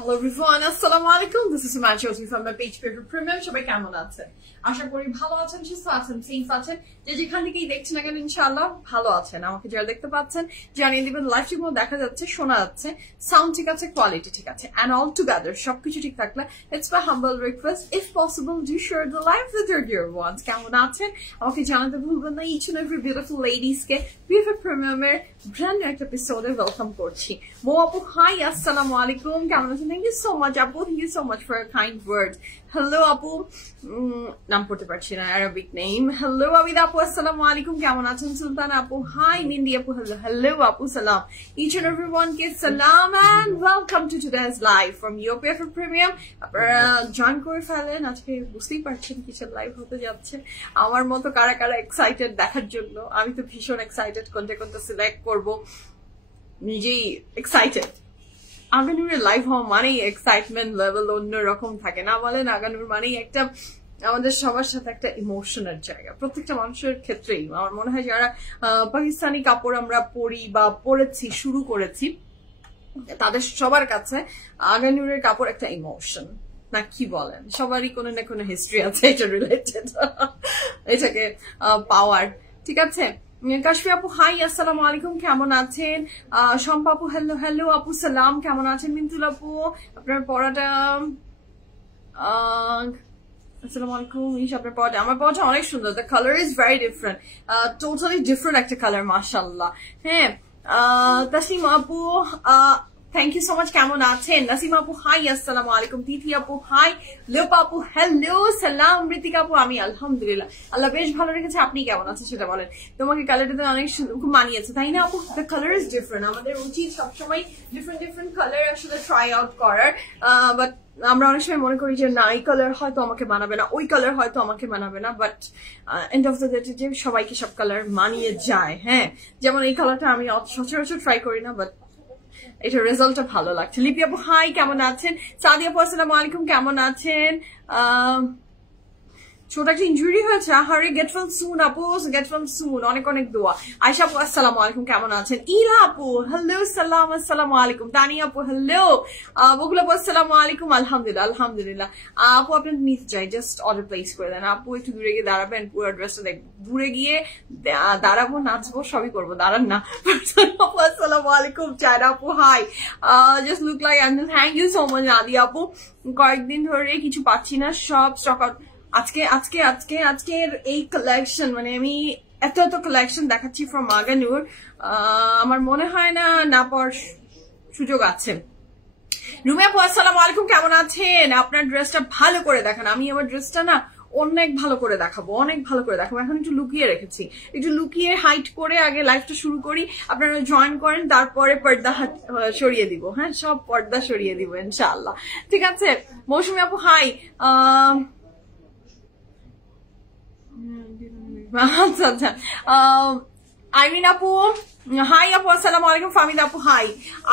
Hello everyone, Assalamu alaikum. This is Himanshu Joseph from my page PFF Premium. সবাই কেমন আছেন? আশা করি ভালো আছেন, সুস্থ আছেন, সেফ আছেন। যে যেখান থেকেই দেখছেন না কেন ইনশাআল্লাহ ভালো আছেন। আমাকে যারা দেখতে পাচ্ছেন জানিয়ে দিবেন লাইভ ঠিক মতো দেখা যাচ্ছে, শোনা যাচ্ছে, সাউন্ড ঠিক আছে, কোয়ালিটি ঠিক আছে, and all together সবকিছু ঠিক থাকলে it's my humble request if possible do share the live with your dear ones. কেমন আছেন আমাকে জানাতে ভুলবেন না। each and every beautiful ladies K PFF Premium এর brand new একটা episode এ welcome করছি। মো আপু হাই, আসসালামু আলাইকুম, কেমন আছেন? Thank you so much Apu, thank you so much for your kind words. Hello Apu, নাম পড়তে পারছি না, Arabic name. Hello Abid Apu, assalamu alaikum, কেমন আছেন? Sultan Apu hi, Nindi Apu hello, hello Apu salam. Each and everyone ke salam and welcome to today's live from your PFF Premium. আপনারা join করে ফেলেন, আজকে বুঝতেই পারছেন কিসের live হতে যাচ্ছে। আমার মতো কারা কারা এক্সাইটেড দেখার জন্য? আমি তো ভীষণ এক্সাইটেড, কোনটা কোনটা সিলেক্ট করব নিজেই এক্সাইটেড। আগানুরের লাইভ হওয়া মানেই এক্সাইটমেন্ট লেভেল অন্যরকম থাকে না বলেন? আগানুর মানেই একটা আমাদের সবার সাথে একটা ইমোশনের জায়গা, প্রত্যেকটা মানুষের ক্ষেত্রেই। আমার মনে হয় যারা পাকিস্তানি কাপড় আমরা পরি বা পরেছি, শুরু করেছি, তাদের সবার কাছে আগানুরের কাপড় একটা ইমোশন, না কি বলেন? সবারই কোনো না কোনো হিস্ট্রি আছে এটা রিলেটেড, এটাকে পাওয়ার। ঠিক আছে, কাশফি আপু হাই, আসসালামু আলাইকুম, কেমন আছেন? শম্পা আপু হ্যালো, হ্যালো আপু সালাম, কেমন আছেন? মিন্তুল আপু আপনার পড়াটা আসসালামু আলাইকুম, আপনার পড়াটা, আমার পড়াটা অনেক সুন্দর। The colour is very different, totally different একটা কালার, মাশাআল্লাহ। হ্যাঁ, তাসলিম আপু থ্যাংক ইউ সো মাচ, কেমন আছেন? নাসিমা আপু হাই, আসসালামু আলাইকুম। তিথি আপু হাই, লোপা আপু হ্যালো সালাম। ঋতিকা আপু আমি আলহামদুলিল্লাহ, আল্লাহ বেশ ভালো রেখেছে। আপনি কেমন আছেন সেটা বলেন। তোমাকে কালারটাতে অনেক খুব মানিয়েছে, তাই না আপু? The colour is different. আমাদের উচিত সবসময় ডিফারেন্ট ডিফারেন্ট কালার আসলে ট্রাই আউট করার, বাট আমরা অনেক সময় মনে করি যে না, এই কালার হয়তো আমাকে মানাবে না, ওই কালার হয়তো আমাকে মানাবে না, but end of the day যে সবাইকে সব কালার মানিয়ে যায়। হ্যাঁ, যেমন এই কালারটা আমি সচরাচর ট্রাই করি না, বাট এটা রেজাল্টটা ভালো লাগছে। লিপি আপু হাই, কেমন আছেন? সাদি আপু আসসালামু আলাইকুম, কেমন আছেন? ছোট একটা ইনজুরি হয়েছে, আহারে গেট ওয়েল সুন আপু, গেট ওয়েল সুন, অনেক অনেক দোয়া। আয়শা আপু আসসালামু আলাইকুম, কেমন আছেন? ইরা আপু হ্যালো সালাম, আসসালামু আলাইকুম। তানিয়া আপু হ্যালো, বকুল আপু আসসালামু আলাইকুম, আলহামদুলিল্লাহ আলহামদুলিল্লাহ। আপু আপনার নিতে চাই, জাস্ট অর্ডার প্লেস করে দেন। আপু একটু দূরে গিয়ে দাঁড়াবেন, পুরো অ্যাড্রেসটা দেখবো, দূরে গিয়ে দাঁড়াবো, নাচবো, সবই করবো, দাঁড়ান না। আপু আসসালামু আলাইকুম, চায়না আপু hi, just look like and thank you so much. Adi আপু কয়েকদিন ধরে কিছু পাচ্ছি না, সব স্টক আউট। আজকের এই কালেকশন, মানে আমি এত কালেকশন দেখাচ্ছি ফ্রম আগানুর, আমার মনে হয় না পাওয়ার সুযোগ আছে। রুমি আপু আসসালামু আলাইকুম, কেমন আছেন? আপনার ড্রেসটা ভালো করে দেখান। আমি আমার ড্রেসটা না অনেক ভালো করে দেখাবো, অনেক ভালো করে দেখাবো। এখন একটু লুকিয়ে রেখেছি, একটু লুকিয়ে হাইট করে আগে লাইভটা শুরু করি, আপনারা জয়েন করেন, তারপরে পর্দা সরিয়ে দিব। হ্যাঁ, সব পর্দা সরিয়ে দিব ইনশাআল্লাহ। ঠিক আছে, মৌসুমী আপু হাই, আচ্ছা আচ্ছা। আইমিন আপু হাই আপু আসসালামু আলাইকুম। ফামিদা আপু হাই।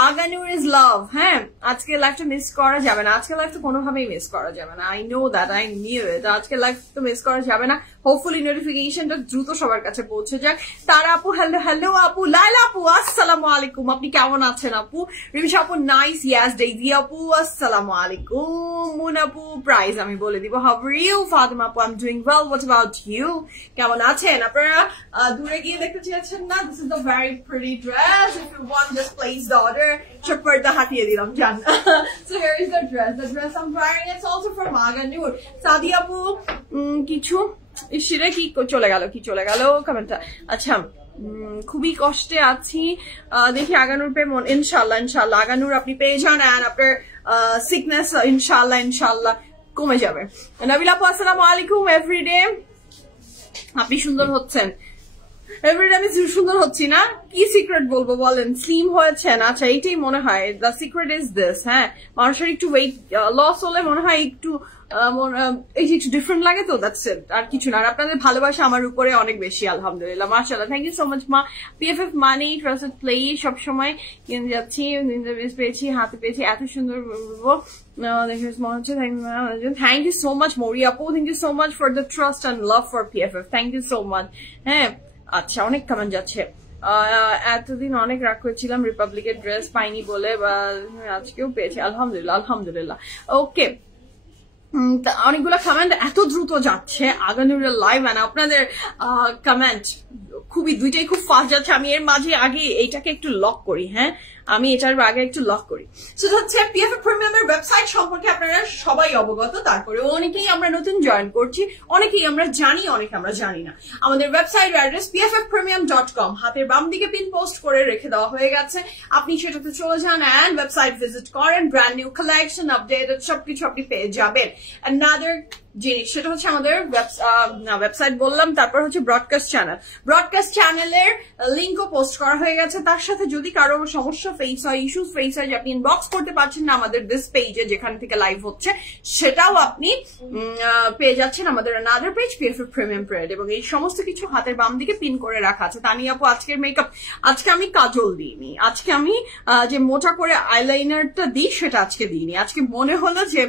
Aganoor is love. হ্যাঁ, আজকে লাইফটা মিস করা যাবে না, আজকে লাইফটা কোনোভাবেই মিস করা যাবে না। I know that, I knew it. আজকে লাইফ তো মিস করা যাবে না। হোপফুলি নোটিফিকেশনটা দ্রুত সবার কাছে পৌঁছে যাক। তারা আপু হ্যালো, হ্যালো আপু। লাইলা আপু আসসালামু আলাইকুম, আপনি কেমন আছেন আপু? রিমিশা আপু নাইস, ইয়াস। ডেইজি আপু আসসালামু আলাইকুম। মুন আপু প্রাইজ আমি বলে দিব। How are you? ফাতিমা আপু I am doing well, what about you? কেমন আছেন? আপনারা দূরে গিয়ে দেখতে চেয়েছেন না? This is the very pretty dress. If you want, just place the order. Chaparda hatiye dilam jan. So here is the dress. The dress I'm wearing, it's also from Aganur. Sadi apu kichu ishire ki chole gelo কমেন্টটা। আচ্ছা, খুবই কষ্টে আছি, দেখি Aganoor pay মন ইনশাআল্লাহ আগানুর আপনি পেয়ে যান, আর আপনার সিকনেস ইনশাআল্লাহ কমে যাবে। নবিলা আপু আসসালামু আলাইকুম। এভরিডে আপনি সুন্দর হচ্ছেন, এভরিডে আমি সুন্দর হচ্ছি না, কি সিক্রেট বলবো বলেন? স্লিম হয়েছেন, আচ্ছা এইটাই মনে হয় দ্য সিক্রেট ইজ দিস। হ্যাঁ, মানুষের একটু ওয়েট লস হলে মনে হয় একটু একটু ডিফারেন্ট লাগে, তো দ্যাটস ইট, আর কিছু না। আর আপনাদের ভালোবাসা আমার উপরে অনেক বেশি, আলহামদুলিল্লাহ মাশাআল্লাহ। থ্যাংক ইউ সো মাচ মা। পিএফএফ মানি ট্রাস্টেড প্লেস, সবসময় কিনে যাচ্ছি, পেয়েছি, হাতে পেয়েছি, এত সুন্দর বলবো। Thank you so much Moria Apu, thank you so much for the trust and love for PFF, thank you so much. হ্যাঁ, আচ্ছা অনেক কমেন্ট যাচ্ছে। এতদিন অনেক রাগ করেছিলাম রিপাবলিকের ড্রেস পাইনি বলে, বা আজকেও পেয়েছি আলহামদুলিল্লাহ আলহামদুলিল্লাহ। ওকে, অনেকগুলো কমেন্ট এত দ্রুত যাচ্ছে আগানুরের লাইভ, মানে আপনাদের কমেন্ট দুইটাই খুব ফাস্ট যাচ্ছে। আমি এর মাঝে আগে এইটাকে একটু লক করি, হ্যাঁ আমি এটার আগে একটু লক করি। সেটা হচ্ছে পিএফএফ প্রিমিয়ামের ওয়েবসাইট সম্পর্কে আপনারা সবাই অবগত, তারপরে অনেকেই আমরা নতুন জয়েন করছি, অনেকেই আমরা জানি, অনেকে আমরা জানি না। আমাদের ওয়েবসাইট অ্যাড্রেস pffpremium.com, হাতের বাম দিকে পিন পোস্ট করে রেখে দেওয়া হয়ে গেছে, আপনি সেটাতে চলে যান অ্যান্ড ওয়েবসাইট ভিজিট করেন, ব্র্যান্ড নিউ কালেকশন আপডেটেড সবকিছু আপনি পেয়ে যাবেন। অ্যানাদার জিনিস সেটা হচ্ছে আমাদের ওয়েবসাইট বললাম, তারপর হচ্ছে ব্রডকাস্ট চ্যানেলের লিঙ্কও পোস্ট করা হয়ে গেছে। তার সাথে যদি কারো সমস্যা ফেস হয়, ইস্যুস ফেস হয়, যে আপনি ইনবক্স করতে পারছেন না আমাদের দিস পেজে যেখান থেকে লাইভ হচ্ছে, সেটাও আপনি পেয়ে যাচ্ছেন আমাদের আনাদার পেজ পিএফএফ প্রিমিয়াম প্রেড, এবং এই সমস্ত কিছু হাতের বাম দিকে পিন করে রাখা আছে। তানিয়া আপু আজকের মেকআপ, আজকে আমি কাজল দিইনি, আজকে আমি যে মোটা করে আইলাইনারটা দিই সেটা আজকে দিইনি, আজকে মনে হলো যে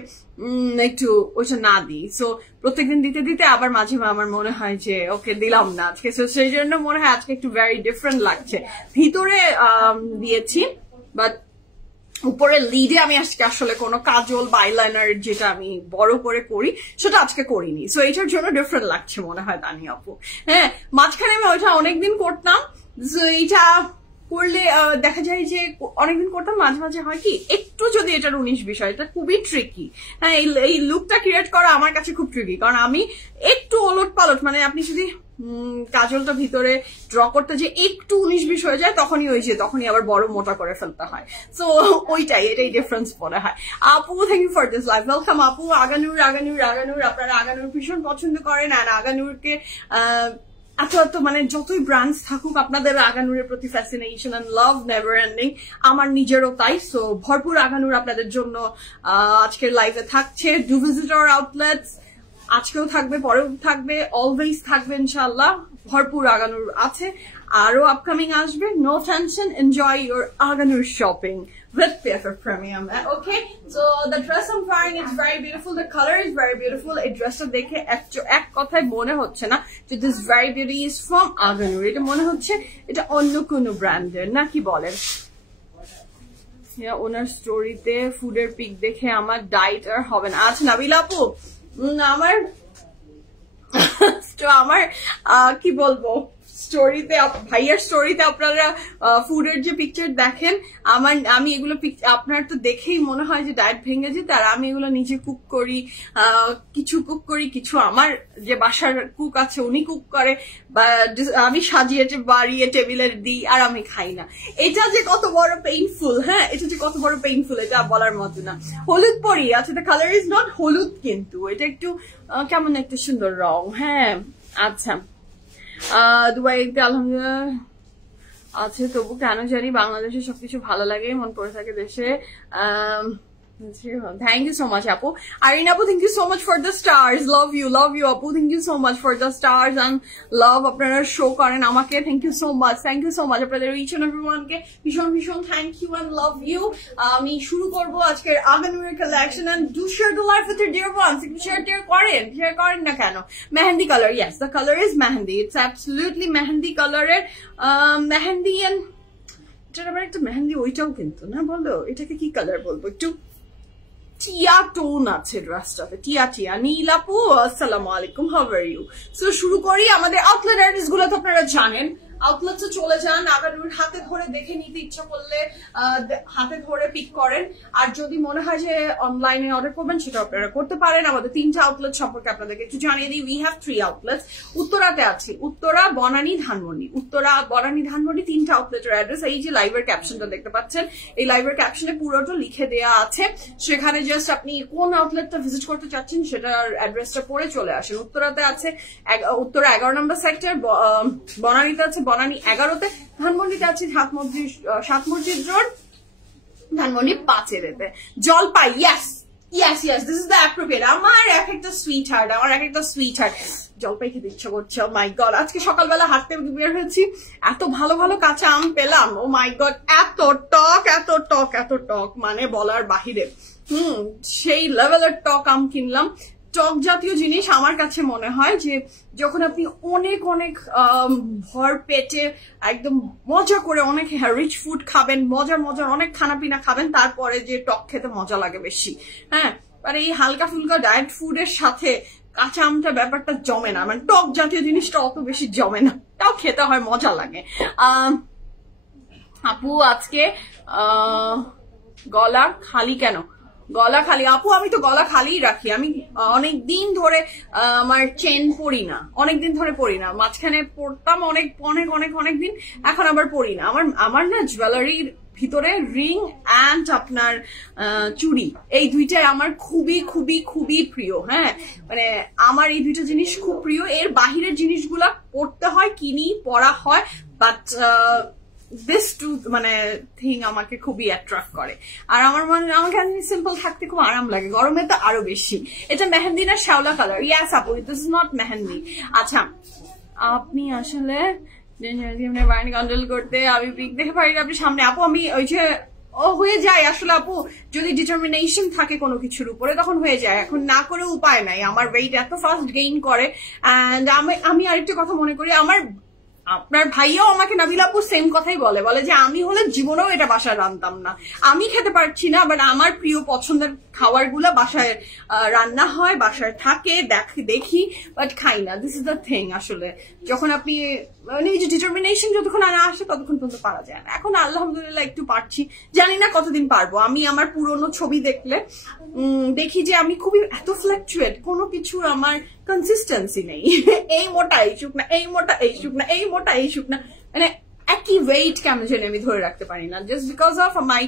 একটু ওইটা না দিই। সো প্রত্যেকদিন দিতে দিতে আবার মাঝে আমার মনে হয় যে ওকে দিলাম না আজকে, সো সেই জন্য মনে হয় আজকে একটু ভেরি ডিফারেন্ট লাগছে। ভিতরে দিয়েছি, বাট উপরের লিডে আমি আজকে আসলে কোনো কাজল বা আইলাইনার যেটা আমি বড় করে করি সেটা আজকে করিনি, সো এটার জন্য ডিফারেন্ট লাগছে মনে হয় তানিয়া আপু। হ্যাঁ, মাঝখানে আমি ওইটা অনেকদিন করতাম, সো এইটা করলে দেখা যায় যে অনেকদিন করতাম, মাঝে মাঝে হয় কি একটু যদি এটার 19 বিষয়, এটা খুবই ট্রিকি। হ্যাঁ, এই লুকটা ক্রিয়েট করা আমার কাছে খুব ট্রিকি, কারণ আমি একটু ওলট পালট, মানে আপনি যদি কাজলটা ভিতরে ড্র করতে যে একটু 19-20 হয়ে যায়, তখনই আবার বড় মোটা করে ফেলতে হয়। সো এটাই ডিফারেন্স মনে হয়। আপু thank you for this live, welcome আপু। আগানুর আপনারা আগানুর ভীষণ পছন্দ করেন, আর আগানুরকে এত মানে যতই ব্র্যান্ডস থাকুক, আপনাদের আগানুরের প্রতি fascination and love never ending, আমার নিজেরও তাই। সো ভরপুর আগানুর আপনাদের জন্য আজকের লাইভে থাকছে। ডু ভিজিট আওয়ার আউটলেটস, আজকেও থাকবে, পরেও থাকবে, অলওয়েজ থাকবে ইনশাআল্লাহ। ভরপুর আগানুর আছে, আরো আপকামিং আসবে। No tension, enjoy your Aghanoor shopping with PFF Premium. Okay, so the dress I'm wearing is very beautiful, the color is very beautiful. এই ড্রেসটা দেখে এক কথায় মনে হচ্ছে না যে this very beauty is from Aganoor, এটা মনে হচ্ছে এটা অন্য কোনো ব্র্যান্ডের, না কি বলেন? ওনার স্টোরিতে ফুডের পিক দেখে আমার ডায়েট আর হবে না। আচ্ছা নাবিলা আপু, আমার কি বলবো, স্টোরিতে ভাইয়ার স্টোরিতে আপনারা ফুডের যে পিকচার দেখেন, আমি এগুলো আপনার তো দেখেই মনে হয় যে ডায়েট ভেঙে যেতে, আর আমি এগুলো নিজে কুক করি, কিছু আমার যে বাসার কুক আছে উনি কুক করে, বা আমি সাজিয়ে বাড়িয়ে টেবিলে দিই আর আমি খাই না। এটা যে কত বড় পেইনফুল, হ্যাঁ এটা যে কত বড় পেইনফুল, এটা বলার মতো না। হলুদ পরি, আচ্ছা দ্য কালার ইজ নট হলুদ, কিন্তু এটা একটু কেমন একটা সুন্দর রং। হ্যাঁ আচ্ছা, দুবাইতে আলহামদুলিল্লাহ আছে, তবু কেন জানি বাংলাদেশে সবকিছু ভালো লাগে, মন পড়ে থাকে দেশে। Thank you so much, Apu. Irene Apu, thank you so much for the stars. Love you, Apu. Thank you so much for the stars and love. আপনারা শো করেন আমাকে, thank you so much. আপনাদের each and everyone কে ভীষণ thank you and love you. আমি শুরু করব আজকের আগানুরের collection, and do share the life with your dear ones. একটু share করেন না কেন? Mehndi colour, yes, the color is mehndi. It's absolutely mehndi কালারের, মেহেন্দি, and এটার আবার একটা মেহেন্দি ওইটাও কিন্তু না, বলো এটাকে কি কালার বলবো, একটু টিয়া টোন আছে ড্রেসটাতে, টিয়া। নীল আপু আসসালামু আলাইকুম, হাউ আর ইউ? সো শুরু করি। আমাদের আউটলেট অ্যাড্রেস গুলো তো আপনারা জানেন, আউটলেটসে চলে যান, আগানুর হাতে ধরে দেখে নিতে ইচ্ছা করলে হাতে ধরে পিক করেন, আর যদি মনে হয় যে অনলাইনে অর্ডার করবেন সেটা আপনারা করতে পারেন। আমাদের 3টা আউটলেট সম্পর্কে আপনাদেরকে একটু জানিয়ে দিই। We have 3 outlets. উত্তরাতে আছি, উত্তরা, বনানী, ধানমন্ডি। 3টা আউটলেটের অ্যাড্রেস এই যে লাইভের ক্যাপশনটা দেখতে পাচ্ছেন, এই লাইভের ক্যাপশনে পুরোটা লিখে দেওয়া আছে, সেখানে জাস্ট আপনি কোন আউটলেটটা ভিজিট করতে চাচ্ছেন সেটার অ্যাড্রেসটা পড়ে চলে আসেন। উত্তরাতে আছে উত্তরা 11 নম্বর সেক্টর, বনানীতে আছে বনানী 11-তে, ধানমন্ডিতে আছে সাত মসজিদ রোড, ধানমন্ডি 5-এতে, জলপাই। yes, this is the appropriate. আমার এক একটা সুইট হার্ট, জলপাই খেতে ইচ্ছা করছে। ও মাই গড, আজকে সকালবেলা হাঁটতে বের হয়েছি, এত ভালো কাঁচা আম পেলাম। ও মাই গড, এত টক, মানে বলার বাহিরে। সেই লেভেলের টক আম কিনলাম, টক জাতীয় জিনিস আমার কাছে মনে হয় যে যখন আপনি অনেক অনেক ভর পেটে একদম মজা করে অনেক রিচ ফুড খাবেন, মজার মজার অনেক খানা পিনা খাবেন, তারপরে যে টক খেতে মজা লাগে বেশি। হ্যাঁ, আর এই হালকা ফুলকা ডায়েট ফুডের সাথে কাঁচা আমটা ব্যাপারটা জমে না, মানে টক জাতীয় জিনিসটা অত বেশি জমে না, তাও খেতে হয়, মজা লাগে। আপু আজকে গলা খালি কেন? গলা খালি আপু, আমি তো গলা খালি রাখি। আমি অনেক দিন ধরে আমার চেন পরি না, অনেকদিন ধরে পরি না। মাঝখানে পরতাম অনেক অনেক অনেক অনেক দিন, এখন আবার পরি না। আমার না জুয়েলারির ভিতরে রিং অ্যান্ড আপনার চুড়ি, এই দুইটাই আমার খুবই খুবই খুবই প্রিয়। হ্যাঁ, মানে আমার এই দুইটা জিনিস খুব প্রিয়। এর বাহিরের জিনিসগুলা পড়তে হয়, কিনি, পড়া হয়, বাট দিস টু মানে থিং আমাকে খুবই অ্যাট্রাক্ট করে। আর আমাকে সিম্পল থাকতে খুব আরাম লাগে, গরমে তো আরো বেশি। এটা মেহেন্দি না শ্যাওলা কালার? ইয়াস আপু, দিস ইজ নট মেহেন্দি। আচ্ছা, আপনি আসলে বাড়ি কন্ট্রোল করতে আমি পিক দেখে পারি আপনি সামনে। আপু আমি ওই যে হয়ে যায় আসলে আপু, যদি ডিটারমিনেশন থাকে কোনো কিছুর উপরে তখন হয়ে যায়, এখন না করে উপায় নাই। আমার ওয়েট এত ফাস্ট গেইন করে। অ্যান্ড আমি আরেকটা কথা মনে করি, আপনার ভাইয়াও আমাকে নাবিলা আপু সেম কথাই বলে যে আমি হলে জীবনেও এটা বাসায় রান্তাম না। আমি খেতে পারছি না, বাট আমার প্রিয় পছন্দের খাবার গুলা বাসায় রান্না হয়, বাসায় থাকে, দেখি, বাট খাই না। This is the thing. আসলে যখন আপনি নিজে ডিটারমিনেশন যতক্ষণ না আসে ততক্ষণ পর্যন্ত পারা যায় না। এখন আলহামদুলিল্লাহ একটু পারছি, জানি না কতদিন পারবো। আমি আমার পুরোনো ছবি দেখলে দেখি যে আমি খুবই এত ফ্ল্যাকচুয়েট, কোনো কিছুর আমার কনসিস্টেন্সি নেই। এই মোটা এই শুকনা, এই মোটা এই শুকনা, এই মোটা এই শুকনা, মানে একই ওয়েট কেন জানি আমি ধরে রাখতে পারি না, just because of my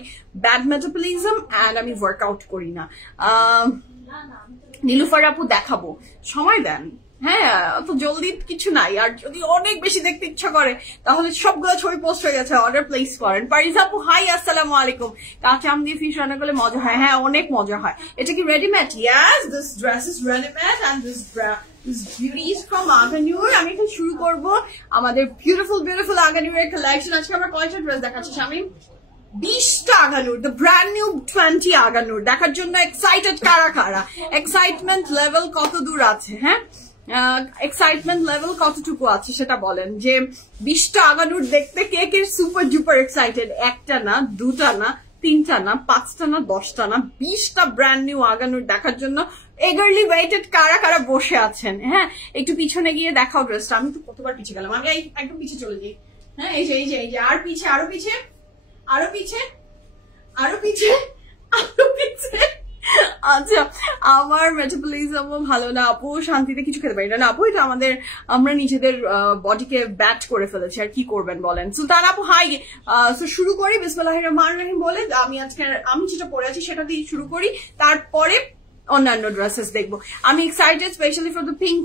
bad metabolism and আমি ওয়ার্কআউট করি না। নীলুফার আপু দেখাবো, সময় দেন। হ্যাঁ, অত জলদি কিছু নাই। আর যদি অনেক বেশি দেখতে ইচ্ছা করে তাহলে সবগুলো ছবি পোস্ট হয়ে গেছে, অর্ডার প্লেস করেন। পারিজ আপু হাই, আসসালামু আলাইকুম। কাঁচা আম দিয়ে ফিশ রান্না করলে মজা হয়? হ্যাঁ, অনেক মজা হয়। এটা কি readymade? Yes, this dress is readymade and this beauty is from Aghanoor. আমি এখন শুরু করবো আমাদের বিউটিফুল আগানুরের কালেকশন। আজকে আমরা কয়টা ড্রেস দেখাচ্ছি Shamim? 20টা Aganoor, the brand new 20 Aganoor দেখার জন্য এক্সাইটেড কারা? এক্সাইটমেন্ট লেভেল কত দূর আছে? হ্যাঁ, এক্সাইটমেন্ট লেভেল কতটুকু আছে সেটা বলেন। যে 20টা আগানুর দেখতে কে কে সুপার ডুপার এক্সাইটেড? একটা না, দুটা না, তিনটা না, 5টা না, 10টা না, 20টা ব্র্যান্ড নিউ আগানুর দেখার জন্য এগারলি ওয়েটেড কারা বসে আছেন? হ্যাঁ, একটু পিছনে গিয়ে দেখাও ড্রেসটা। আমি তো কতবার পিছিয়ে গেলাম, আমি একদম পিছিয়ে চলে যাই। হ্যাঁ, এই যে আর পিছে, আরো পিছে, আরো পিছে, আরো পিছে, আরো পিছে। আচ্ছা, আমার মেটাবলিজমও ভালো না আপু, শান্তিতে কিছু খেতে পারি না। আপু এটা আমরা নিজেদের বডিকে ব্যাট করে ফেলেছি, আর কি করবেন বলেন। সুলতান আপু হাই। শুরু করি বিসমিল্লাহির রহমানির রহিম বলে। আমি যেটা পরে আছি সেটা দিয়ে শুরু করি, তারপরে অন্যান্য ড্রেসেস দেখবো। আমি excited specially for the pink.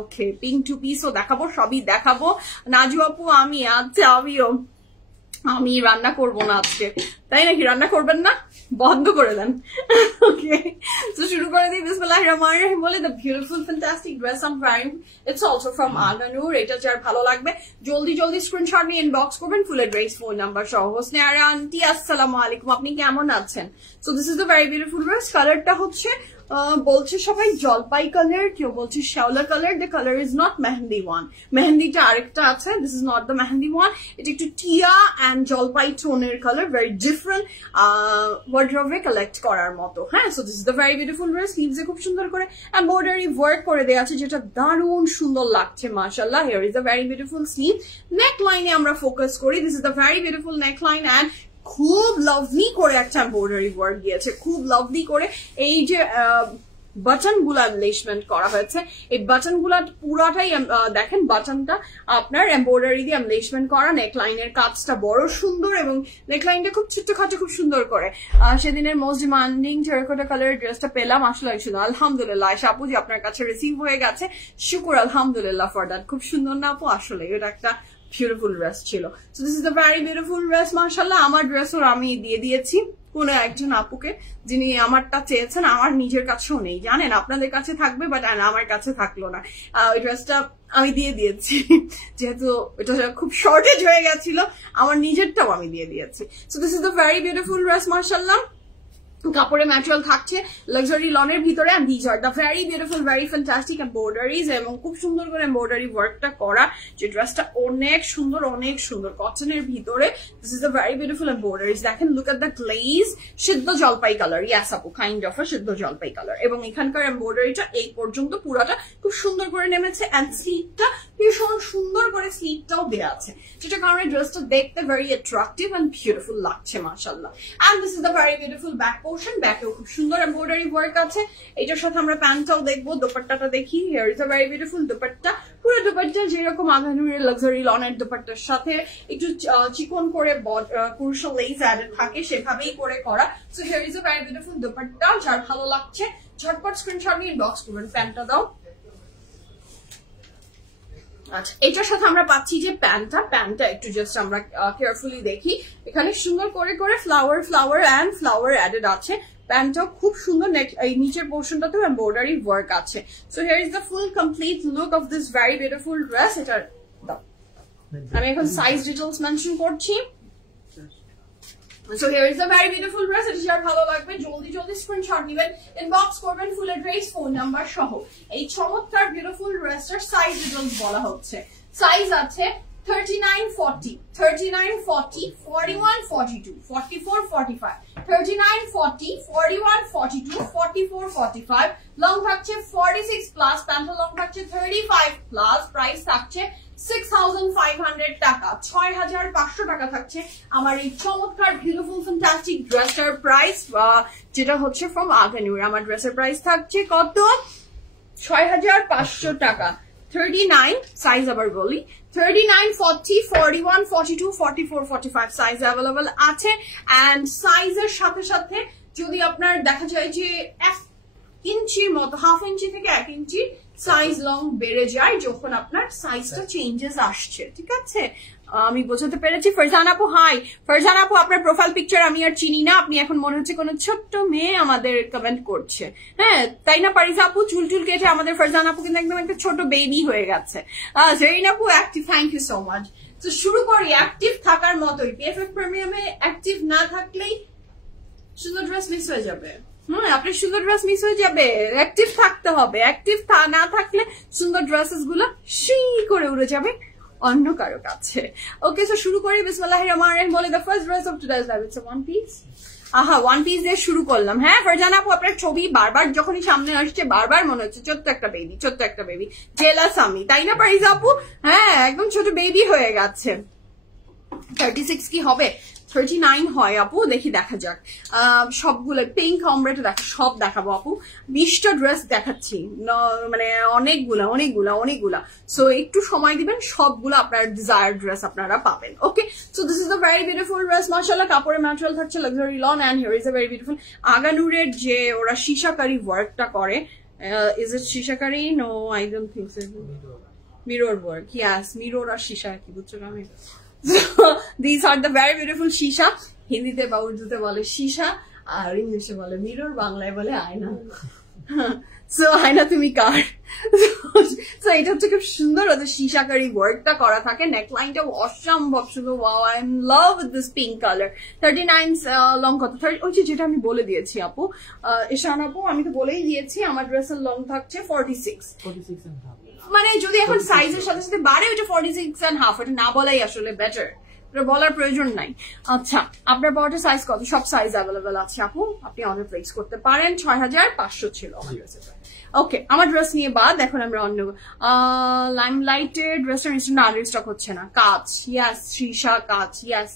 Okay, pink 2 পিসও দেখাবো, সবই দেখাবো। নাজু আপু আমি রান্না করবো না আজকে, তাই নাকি? রান্না করবেন না, বন্ধ করে দেন। ওকে, তো শুরু করে দিই বিসমিল্লাহির রহমানির রহিম বলে। The beautiful fantastic dress am wearing, it's also from Aghanoor. এটা যার ভালো লাগবে জলদি স্ক্রিনশট নিয়ে ইনবক্স করবেন, ফুল অ্যাড্রেস, ফোন নাম্বার সহ। হোসনে আরা আন্টি আসসালামু আলাইকুম, আপনি কেমন আছেন? So this is the very beautiful dress. কালারটা হচ্ছে বলছে সবাই জলপাই কালার, কেউ বলছে শ্যাওলা colour. The colour is not mehendi one, মেহেন্দিটা আরেকটা আছে, this is not the mehendi one. এটা একটু টিয়া অ্যান্ড জলপাই টোনের কালার, ভেরি ডিফারেন্ট, ওয়ার্ড্রোবে কালেক্ট করার মতো। হ্যাঁ, so this is the very beautiful dress. স্লিভসে খুব সুন্দর করে এমব্রয়ডারি ওয়ার্ক করে দেওয়া আছে, যেটা দারুণ সুন্দর লাগছে মাশাআল্লাহ। Here is the very beautiful sleeve. Neck লাইনে আমরা ফোকাস করি, this is the very beautiful neck line and খুব লাভলি করে একটা এমব্রয়ডারি ওয়ার্ক দিয়েছে, খুব লাভলি করে। এই যে বাটন গুলা এমলেশমেন্ট করা হয়েছে, এই বাটন গুলা পুরাটাই দেখেন, বাটনটা আপনার এমব্রয়ডারি দিয়ে এমলেশমেন্ট করা। নেকলাইনের কাজটা বড় সুন্দর এবং নেকলাইনটা খুব ছোট্টখাটো, খুব সুন্দর করে। সেদিনের মোস্ট ডিমান্ডিং টেরাকোটা কালারের ড্রেসটা পেলাম, আসলে আলহামদুলিল্লাহ। আয়শা আপু যে আপনার কাছে রিসিভ হয়ে গেছে, শুকুর আলহামদুলিল্লাহ ফর দ্যাট। খুব সুন্দর না আপু? আসলে এটা একটা বিউটিফুল ড্রেস ছিল। So this is the very beautiful dress মাশাআল্লাহ। আমার ড্রেসও আমি দিয়ে দিয়েছি কোন একজন আপুকে, যিনি আমারটা চেয়েছেন। আমার নিজের কাছেও নেই, জানেন, আপনাদের কাছে থাকবে, বাট আমার কাছে থাকলো না। ওই ড্রেসটা আমি দিয়ে দিয়েছি, যেহেতু এটা খুব শর্টেজ হয়ে গেছিল, আমার নিজেরটাও আমি দিয়ে দিয়েছি। So this is the very beautiful dress মাশাআল্লাহ। কাপড়ে ম্যাটেরিয়াল থাকছে লাক্সারি লনের ভিতরে and these are the very beautiful very fantastic embroideries এবং খুব সুন্দর করে এমব্রয়ডারি ওয়ার্কটা করা যে ড্রেসটা অনেক সুন্দর কটনের ভিতরে this is a very beautiful embroideries দেখেন look at the glaze সিদ্ধ জলপাই কালার yes আপু কাইন্ড অফ সিদ্ধ জলপাই কালার এবং এখানকার এমব্রয়ডারিটা এই পর্যন্ত পুরাটা খুব সুন্দর করে নেমেছে and স্লিভটা ভীষণ সুন্দর করে স্লিভটাও দেয়া আছে যেটা কারণে ড্রেসটা দেখতে very attractive and beautiful লাগছে মাশাআল্লাহ and this is the very beautiful back portion ব্যাকেও খুব সুন্দর এমব্রয়ডারি ওয়ার্ক আছে এটার সাথে আমরা প্যান্টটাও দেখবো দোপাট্টাটা দেখি here is a very beautiful dupatta পুরো দোপাট্টা যেরকম আগানুরের লাক্সারি লনের দোপাট্টার সাথে একটু চিকন করে কুরুশাল লেস অ্যাডেড থাকে সেভাবেই করে করা so here is a very beautiful dupatta যার ভালো লাগছে ঝটপট স্ক্রিনশট নিয়ে ইনবক্স করবেন প্যান্টটা দাও আচ্ছা এটার সাথে আমরা পাচ্ছি যে প্যান্টটা একটু জাস্ট আমরা কেয়ারফুলি দেখি এখানে সুন্দর করে করে ফ্লাওয়ার অ্যাডেড আছে প্যান্টটাও খুব সুন্দর এই নিচের পোর্শনটাতেও এমব্রয়ডারি ওয়ার্ক আছে so here is the full complete look of this very beautiful dress এটা দাও আমি এখন সাইজ ডিটেইলস মেনশন করছি So here is a very beautiful dress. এটা যার ভালো লাগবে জলদি স্ক্রিনশট নেবেন ইনবক্স করবেন ফুল অ্যাড্রেস ফোন নাম্বার সহ এই চমৎকার বিউটিফুল ড্রেসটার সাইজ ডিটেইলস বলা হচ্ছে সাইজ আছে 39, 40, 39, 40, 41, 42, 44, 45, 39, 40, 41, 42, 44, 45, long থাকছে 46 plus, pant long থাকছে 35 plus, price থাকছে 6,500 টাকা 6,500 টাকা থাকছে আমার এই চমৎকার বিউটিফুল ফ্যান্টাস্টিক ড্রেসের প্রাইস যেটা হচ্ছে ফ্রম আগানুর আমার ড্রেসের প্রাইস থাকছে কত 6,500 টাকা 39 সাইজ আবার বলি 39, 40, 41, 42, 44, 45 সাইজ অ্যাভেলেবল আছে এন্ড সাইজের সাথে সাথে যদি আপনার দেখা যায় যে 1 ইঞ্চির মতো হাফ ইঞ্চি থেকে 1 ইঞ্চি সাইজ লং বেড়ে যায় যখন আপনার সাইজটা চেঞ্জেস আসছে ঠিক আছে আমি বোঝাতে পেরেছি ফারজান আপু হাই ফারজান আপু আপনার প্রোফাইল পিকচার আমি আর চিনি না আপনি এখন মনে হচ্ছে কোন ছোট্ট মেয়ে আমাদের কমেন্ট করছে হ্যাঁ তাই না পারিজা আপু চুল কেটে আমাদের ফারজান আপু কিন্তু একদম একটা ছোট বেবি হয়ে গেছে জেরিন আপু active thank you so much তো শুরু করি অ্যাক্টিভ থাকার মতোই পিএফএফ প্রিমিয়ামে অ্যাক্টিভ না থাকলেই সুন্দর ড্রেস মিস হয়ে যাবে আপনার সুন্দর ড্রেস মিস হয়ে যাবে অ্যাক্টিভ থাকতে হবে অ্যাক্টিভ না থাকলে সুন্দর ড্রেসেস গুলো শি করে উড়ে যাবে অন্য কারো কাছে ওকে সো শুরু করি বিসমিল্লাহির রহমানির রহিম বলে the first dress of today's live it's one piece one piece দিয়ে শুরু করলাম হ্যাঁ ফারজান আপু আপনার ছবি বারবার যখনই সামনে আসছে বারবার মনে হচ্ছে ছোট্ট একটা বেবি জেলাস আমি তাই না পারিজা আপু হ্যাঁ একদম ছোট বেবি হয়ে গেছে 36 কি হবে 39 হয় আপু দেখি দেখা যাক সবগুলো পিঙ্ক অমব্রেটা দেখো সব দেখাবো আপু 20টা ড্রেস দেখাচ্ছি মানে অনেকগুলা সো একটু সময় দিবেন সবগুলো আপনার ডিজায়ার ড্রেস আপনারা পাবেন okay so this is a very beautiful dress মাশাআল্লাহ কাপড়ের ম্যাটেরিয়াল থাকছে luxury lawn and here is a very beautiful আগানুরের যে ওরা শিশাকারি ওয়ার্কটা করে ইজ ইট শিশাকারি no I don't think so mirror work yes mirror আর শিশা কি বুঝছো আমি So these are the very beautiful shisha হিন্দিতে বা উর্দুতে বলে shisha আর ইংলিশে বলে মিরর বাংলায় বলে আয়না সো আয়না তুমি কার সো এটা হচ্ছে খুব সুন্দর ওদের শিশাকারি ওয়ার্কটা করা থাকে নেকলাইনটা অসম্ভব সুন্দর wow I am love with this pink colour 39 long কত 30 ওই যেটা আমি বলে দিয়েছি আপু ঈশান আপু আমি তো বলেই দিয়েছি আমার ড্রেসের লং থাকছে 46 মানে যদি এখন সাইজের সাথে সাথে বাড়ে ওটা 46 and half এটা না বলাই আসলে বেটার এটা বলার প্রয়োজন নাই আচ্ছা আপনার বডির সাইজ কত সব সাইজ अवेलेबल আছে আপু আপনি অর্ডার প্লেস করতে পারেন 6500 ছিল আমার ড্রেসের ওকে আমার ড্রেস নিয়ে বাদ এখন আমরা অন্য লাইমলাইটের ড্রেসটা না রিস্টক হচ্ছে না কাচ ইয়েস সীসা কাচ ইয়েস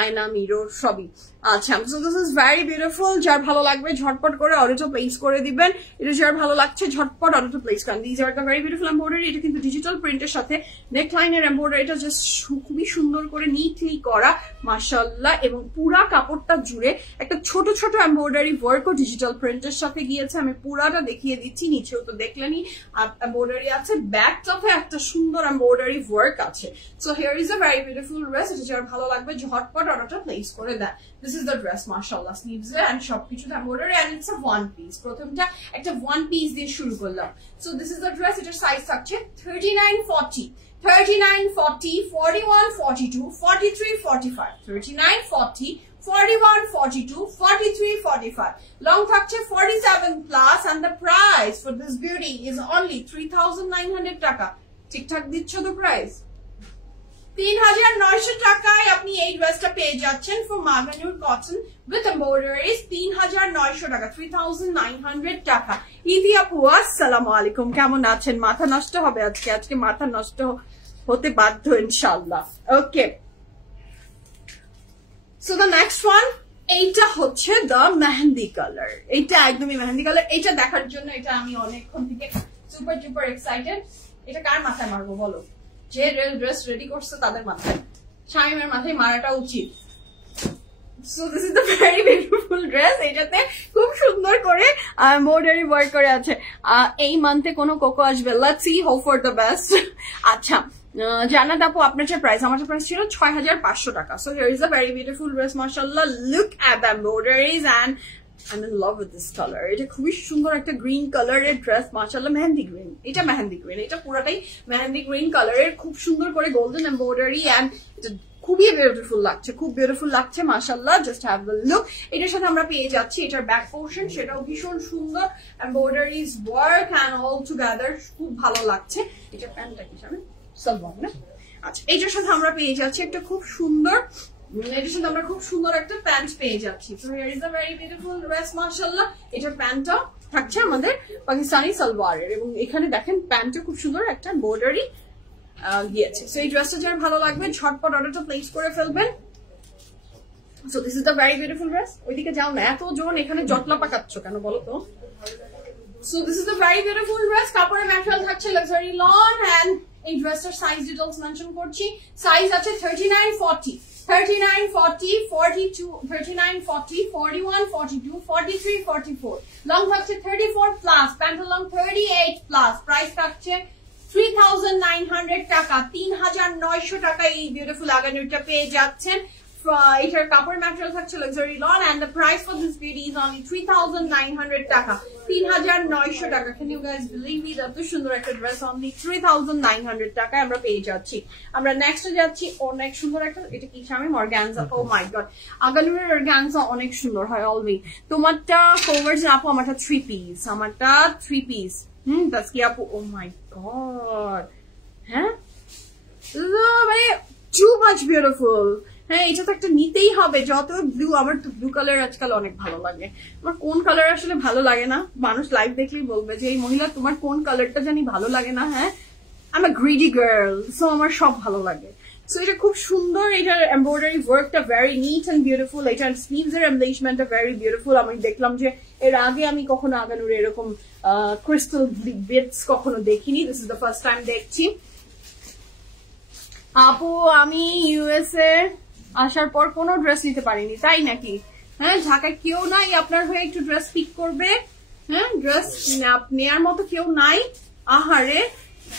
আয়না মিরর সবই আচ্ছা so this is very beautiful যার ভালো লাগবে ঝটপট করে অর্ডারটা প্লেস করে দিবেন এটা যার ভালো লাগছে ঝটপট অর্ডারটা প্লেস করেন this are the very beautiful embroidery এটা কিন্তু ডিজিটাল প্রিন্টের সাথে নেকলাইনের এমব্রয়ডারিটা জাস্ট খুবই সুন্দর করে নিটলি করা মাশাআল্লাহ এবং পুরা কাপড়টা জুড়ে একটা ছোট ছোট এমব্রয়ডারি ওয়ার্কও ডিজিটাল প্রিন্টের সাথে গিয়েছে আমি পুরাটা দেখিয়ে দিচ্ছি নিচেও তো দেখলেনই এমব্রয়ডারি আছে ব্যাকটাতে একটা সুন্দর এমব্রয়ডারি ওয়ার্ক আছে so here is a very beautiful dress এটা যার ভালো লাগবে ঝটপট অর্ডারটা প্লেস করে দেন This is the dress, mashallah, sleeves and সবকিছু embroidery and it's a one piece. প্রথমটা একটা one piece দিয়ে শুরু করলাম. So this is the dress, এটার সাইজ থাকছে 39, 40, 39, 40, 41, 42, 43, 45, 39, 40, 41, 42, 43, 45. Long থাকছে 47 plus and the price for this beauty is only 3,900 টাকা। ঠিকঠাক দিচ্ছ তো প্রাইস? 3,900 টাকায় আপনি এই ড্রেসটা পেয়ে যাচ্ছেন ফর মাগানুর কটন উইথ এমব্রয়ডারিজ। 3,900 টাকা, 3,900 টাকা। ইদি আপু আসসালামু আলাইকুম, কেমন আছেন? মাথা নষ্ট হবে আজকে, আজকে মাথা নষ্ট হতে বাধ্য ইনশাআল্লাহ। ওকে, সো দ্য নেক্সট ওয়ান, এইটা হচ্ছে দ্য মেহেন্দি কালার। এইটা একদমই মেহেন্দি কালার। এটা দেখার জন্য এটা আমি অনেকক্ষণ থেকে সুপার ডুপার এক্সাইটেড। এটা কার মাথায় মারবো বলো? যে ড্রেস রেডি করছে তাদের মাথায়, শামিমের মাথায় মারাটা উচিত। So this is the very beautiful dress. এটাতে খুব সুন্দর করে এমব্রয়ডারি ওয়ার্ক করে আছে। এই মান্থে কোনো কোকো আসবে, let's see, hope for the best. আচ্ছা জান্নাত আপু, আপনার যে প্রাইস, আমার প্রাইস ছিল 6,500 টাকা। So here is a very beautiful dress, মাশাআল্লাহ। Look at the embroideries and I'm in love with this color. এটা খুবই সুন্দর একটা গ্রিন কালারের ড্রেস, মাশাআল্লাহ। মেহেন্দি গ্রিন, এটা মেহেন্দি গ্রিন, এটা পুরোটাই মেহেন্দি গ্রিন কালারের। খুব সুন্দর করে গোল্ডেন এমব্রয়ডারি এন্ড এটা খুবই বিউটিফুল লাগছে, খুব বিউটিফুল লাগছে, মাশাআল্লাহ। Just have the look. এটার সাথে আমরা পেয়ে যাচ্ছি এটার ব্যাক পোর্শন, সেটাও ভীষণ সুন্দর embroideries work and all together, খুব ভালো লাগছে। এটা প্যান্টটা কি জানেন? সালোয়ার না? আচ্ছা, এটার সাথে আমরা পেয়ে যাচ্ছি একটা খুব সুন্দর, এটার সাথে আমরা খুব সুন্দর একটা প্যান্ট পেয়ে যাচ্ছি। So here is a very beautiful dress, মাশাআল্লাহ। এটার প্যান্টটা থাকছে আমাদের পাকিস্তানি সালোয়ারের, এবং এখানে দেখেন প্যান্টে খুব সুন্দর একটা এমব্রয়ডারি দিয়েছে। সো এই ড্রেসটা যার ভালো লাগবে ঝটপট অর্ডারটা প্লেস করে ফেলবেন। So this is the very beautiful dress. ওইদিকে যাও না, এত জন এখানে জটলা পাকাচ্ছ কেন বলো তো? So this is the very beautiful dress. কাপড়ের ম্যাটেরিয়াল থাকছে লাক্সারি লন এন্ড এই ড্রেসটার সাইজ ডিটেইলস মেনশন করছি। সাইজ আছে 39, 40, 39, 40, 42, 39, 40, 41, 42, 43, 44. লং থাকছে 34 প্লাস, প্যান্টের লং 38 প্লাস। প্রাইস থাকছে 3,900 টাকা। 3,900 টাকা এই বিউটিফুল আগানুরটা পেয়ে যাচ্ছেন। এটার কাপড় ম্যাটেরিয়াল থাকছে luxury lawn and the price for this beauty is only 3,900 টাকা। 3,900 টাকা। Can you guys believe it? এত সুন্দর একটা ড্রেস অনলি 3,900 টাকায় আমরা পেয়ে যাচ্ছি। আমরা নেক্সটে যাচ্ছি, অনেক সুন্দর একটা, এটা কি Shamim? Organza. O my god, আগানুরের organza অনেক সুন্দর হয় অলওয়েজ। তোমারটা কভারজ আপু, আমারটা 3 পিস, আমারটা 3 পিস। তাসকি আপু, ও মাই গড, হ্যাঁ মানে টু মাচ বিউটিফুল। হ্যাঁ, এটা তো একটা নিতেই হবে। যত ব্লু, আমার তো ব্লু কালার আজকাল অনেক ভালো লাগে। আমার কোন কালার আসলে ভালো লাগে না, মানুষ লাইভ দেখলেই বলবে যে এই মহিলা তোমার কোন কালারটা জানি ভালো লাগে না। হ্যাঁ, I am a greedy girl, so আমার সব ভালো লাগে। সো এটা খুব সুন্দর, এটার এমব্রয়ডারি ওয়ার্কটা ভেরি নিট এন্ড বিউটিফুল। এটার স্লিভস এর এমব্লেশমেন্টটা ভেরি বিউটিফুল। আমি দেখলাম যে এর আগে আমি কখনো আগানুরে এরকম ক্রিস্টাল বিটস কখনো দেখিনি। This is the first time দেখছি। আপু, আমি ইউএসএ আসার পর কোনো ড্রেস নিতে পারিনি, তাই নাকি? হ্যাঁ, ঢাকায় কেউ নাই আপনার হয়ে একটু ড্রেস পিক করবে? হ্যাঁ, ড্রেস নেয়ার মতো কেউ নাই? আহারে,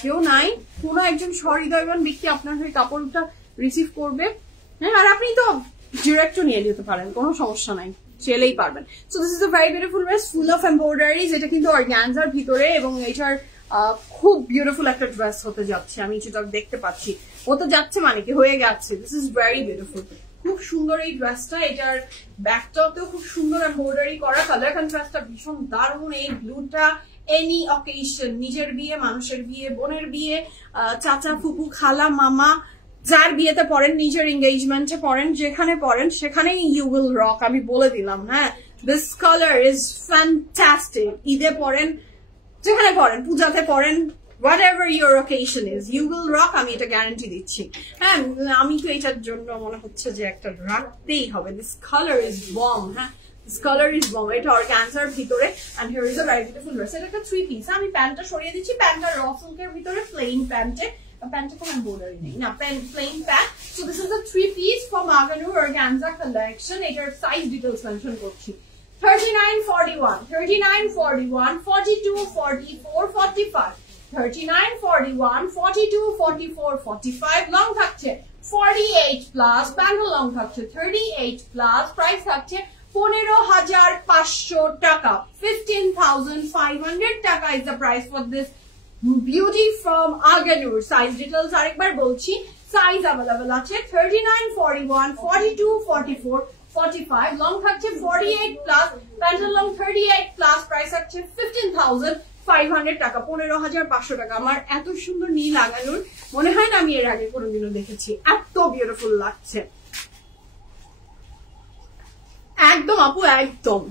কেউ নাই? কোনো একজন সহৃদয়বান ব্যক্তি আপনার হয়ে কাপড়টা রিসিভ করবে? হ্যাঁ, আর আপনি তো ডিরেক্টও নিয়ে যেতে পারেন, কোনো সমস্যা নাই, চেলেই পারবেন। So this is a very beautiful dress full of embroideries. এটা কিন্তু অর্গানজার ভিতরে, এবং এটার খুব বিউটিফুল একটা ড্রেস হতে যাচ্ছে। আমি যেটা দেখতে পাচ্ছি, হতে যাচ্ছে মানে কি হয়ে গেছে। দিস ইজ ভেরি বিউটিফুল, খুব সুন্দর এই ড্রেসটা। এটার ব্যাকটাতেও খুব সুন্দর এমব্রয়ডারি করা, কালার কন্ট্রাস্টটা ভীষণ দারুণ। এই ব্লুটা এনি অকেশন, নিজের বিয়ে, মানুষের বিয়ে, বোনের বিয়ে, চাচা, ফুপু, খালা, মামা, যার বিয়েতে পড়েন, নিজের এঙ্গেজমেন্টে পড়েন, যেখানে পড়েন সেখানেই ইউ উইল রক, আমি বলে দিলাম। হ্যাঁ, দিস কালার ইজ ফ্যান্টাস্টিক। ঈদে পড়েন, যেখানে পড়েন, পূজাতে পড়েন, whatever your occasion is, you will rock, আমি এটা গ্যারান্টি দিচ্ছি। হ্যাঁ, আমি তো এটার জন্য মনে হচ্ছে যে একটা রাখতেই হবে। This colour is bomb। হ্যাঁ, দিস কালার ইজ bomb। এটা অর্গানজার ভিতরে and here is a very beautiful dress। এটা একটা 3 পিস। আমি প্যান্টটা সরিয়ে দিচ্ছি। প্যান্টটা র সিল্কের ভিতরে, প্লেন প্যান্টে, প্যান্টে কোনো এমব্রয়ডারি নেই, না, plain pant. So this is a 3 piece from Aganur Organza collection। এটার সাইজ ডিটেইলস মেনশন করছি। 39, 41, 39, 41, 42, 44, 45, 39, 41, 42, 44, 45, লং থাকছে 48 প্লাস, প্যান্টের লং থাকছে 38 প্লাস। প্রাইস থাকছে 15,500 টাকা। 15,500 টাকা is the price for this beauty from Aganur। Size details আরেকবার বলছি, সাইজ अवेलेबल আছে 39, 41, 42, 44, 45, লং থাকছে 48 প্লাস, প্যান্টের লং 38 প্লাস, প্রাইস থাকছে 15,500 টাকা, 15,500 টাকা। আমার এত সুন্দর নীল লাগানোর মনে হয় না আমি এর আগে কোনোদিনও দেখেছি, এত বিউটিফুল লাগছে একদম আপু, একদম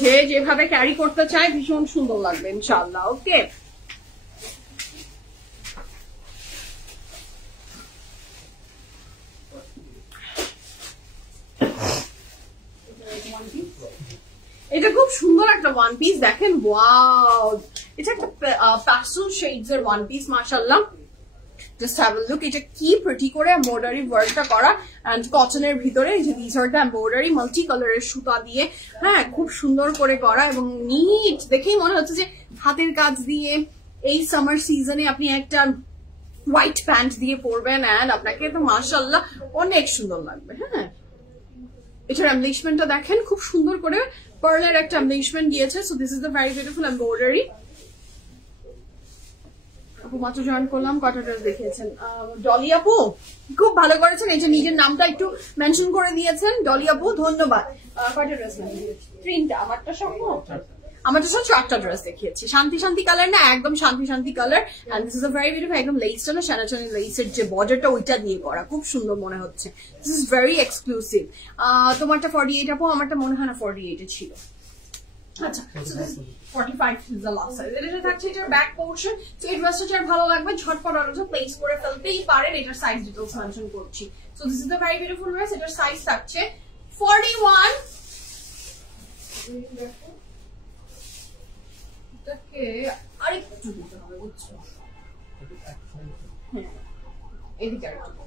যে যেভাবে ক্যারি করতে চায় ভীষণ সুন্দর লাগবে ইনশাআল্লাহ। ওকে, এটা খুব সুন্দর একটা ওয়ান পিস, দেখেন ওয়াও, এটা একটা প্যাস্টেল শেডস এর ওয়ান পিস, মাশাআল্লাহ। জাস্ট হ্যাভ আ লুক, এটা কি প্রিটি করে এমব্রয়ডারি ওয়ার্কটা করা, এন্ড কটনের ভিতরে এই যে this are the embroidery multi কালারের সুতা দিয়ে, হ্যাঁ খুব সুন্দর করে করা এবং নিট, দেখেই মনে হচ্ছে যে হাতের কাজ দিয়ে এই সামার সিজনে আপনি একটা হোয়াইট প্যান্ট দিয়ে পরবেন, এন্ড আপনাকে তো মাশাআল্লাহ অনেক সুন্দর লাগবে। হ্যাঁ, এটার এমব্লিশমেন্টটা দেখেন, খুব সুন্দর করে পার্লের একটা এমব্লিশমেন্ট দিয়েছে। So this is the very beautiful embroidery. আপু মাত্র জয়েন করলাম, কটা ড্রেস দেখিয়েছেন? ডলি আপু খুব ভালো করেছেন, এই যে নিজের নামটা একটু মেনশন করে দিয়েছেন, ডলি আপু ধন্যবাদ। কটা ড্রেস দেখিয়েছি? 3টা, আমারটা সব আমার তো 4টা ড্রেস দেখিয়েছি। শান্তি শান্তি কালার না, একদম শান্তি শান্তি colour, and this is a very beautiful, একদম লেসটা না সেনাচনি লেসের যে বর্ডারটা ওইটা দিয়ে করা, খুব সুন্দর মনে হচ্ছে। This is very exclusive. তোমারটা 48 আপু, আমারটা মনে হয় না 48 ছিল। আচ্ছা, 45 is the last size. এটা থাকছে এটার ব্যাক পোরশন। সো এই ড্রেসটা যার ভালো লাগবে ঝটপট অর্ডার প্লেস করে ফেলতেই পারেন। এটার সাইজ ডিটেইলস মেনশন করছি। So this is the very beautiful dress. এটার সাইজ থাকছে 41, এটাকে আরেকটু দিতে হবে, বুঝছো? হ্যাঁ, এদিকে আরেকটু।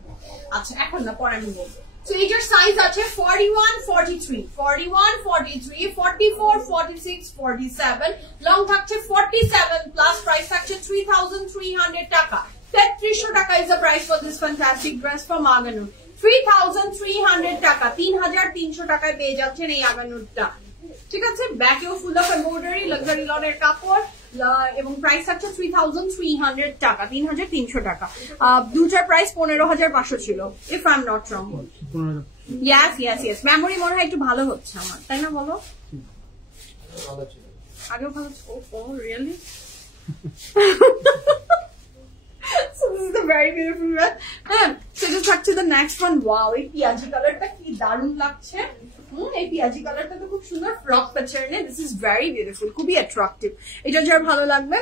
আচ্ছা, এখন না, পরে আমি বলবো। So এটার সাইজ আছে 41, 43, 41, 43, 44, 46, 47, লং থাকছে 47 প্লাস, প্রাইস থাকছে 3,300 টাকা। 3,300 টাকা is the price for this fantastic dress from Aganur. 3,300 টাকা, 3,300 টাকায় পেয়ে যাচ্ছেন এই আগানুরটা। ঠিক আছে, ব্যাকেও ফুল অফ এমব্রয়ডারি, লাক্সারি লনের কাপড়, এবং প্রাইস থাকছে 3,300 টাকা, 3,300 টাকা। দুটার প্রাইস 15,500 ছিল, if I am not wrong. Yes yes yes, memory মনে হয় একটু ভালো হচ্ছে আমার, তাই না বলো? আগেও ভালো। ও really? So this is a very beautiful dress. So just back to the next one. Wow, এই পিয়াজি কালারটা কি দারুণ লাগছে। এই পিয়াজি কালারটা তো খুব সুন্দর, ফ্রক প্যাটার্নে। দিস ইজ ভেরি বিউটিফুল, খুবই অ্যাট্রাকটিভ। এটা যার ভালো লাগবে,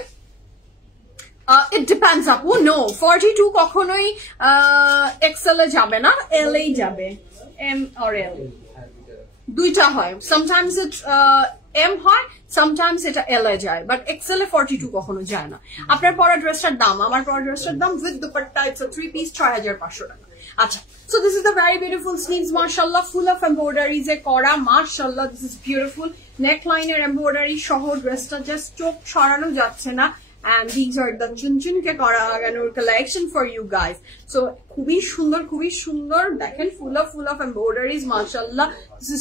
it depends আপু। নো, 42 কখনোই এক্সেল এ যাবে না, এল এই যাবে, এম অর এল দুইটা হয়। সামটাইমস ইট এম হয়, সামটাইমস এটা এল এ যায়, বাট এক্সেল এ 42 কখনো যায় না। আপনার পরা ড্রেসটার দাম, আমার পরা ড্রেসটার দাম with dupatta, it's a 3 piece, 6,500 টাকা। আচ্ছা, so this is the very beautiful sleeves, mashallah, full of embroideries e kora, mashallah, this is beautiful. Neckline er embroidery shoho dressটা just chok সরানো যাচ্ছে না, and these are the chunchun ke kora Aganur collection for you guys. So খুবই সুন্দর দেখেন, full of embroideries, mashallah, this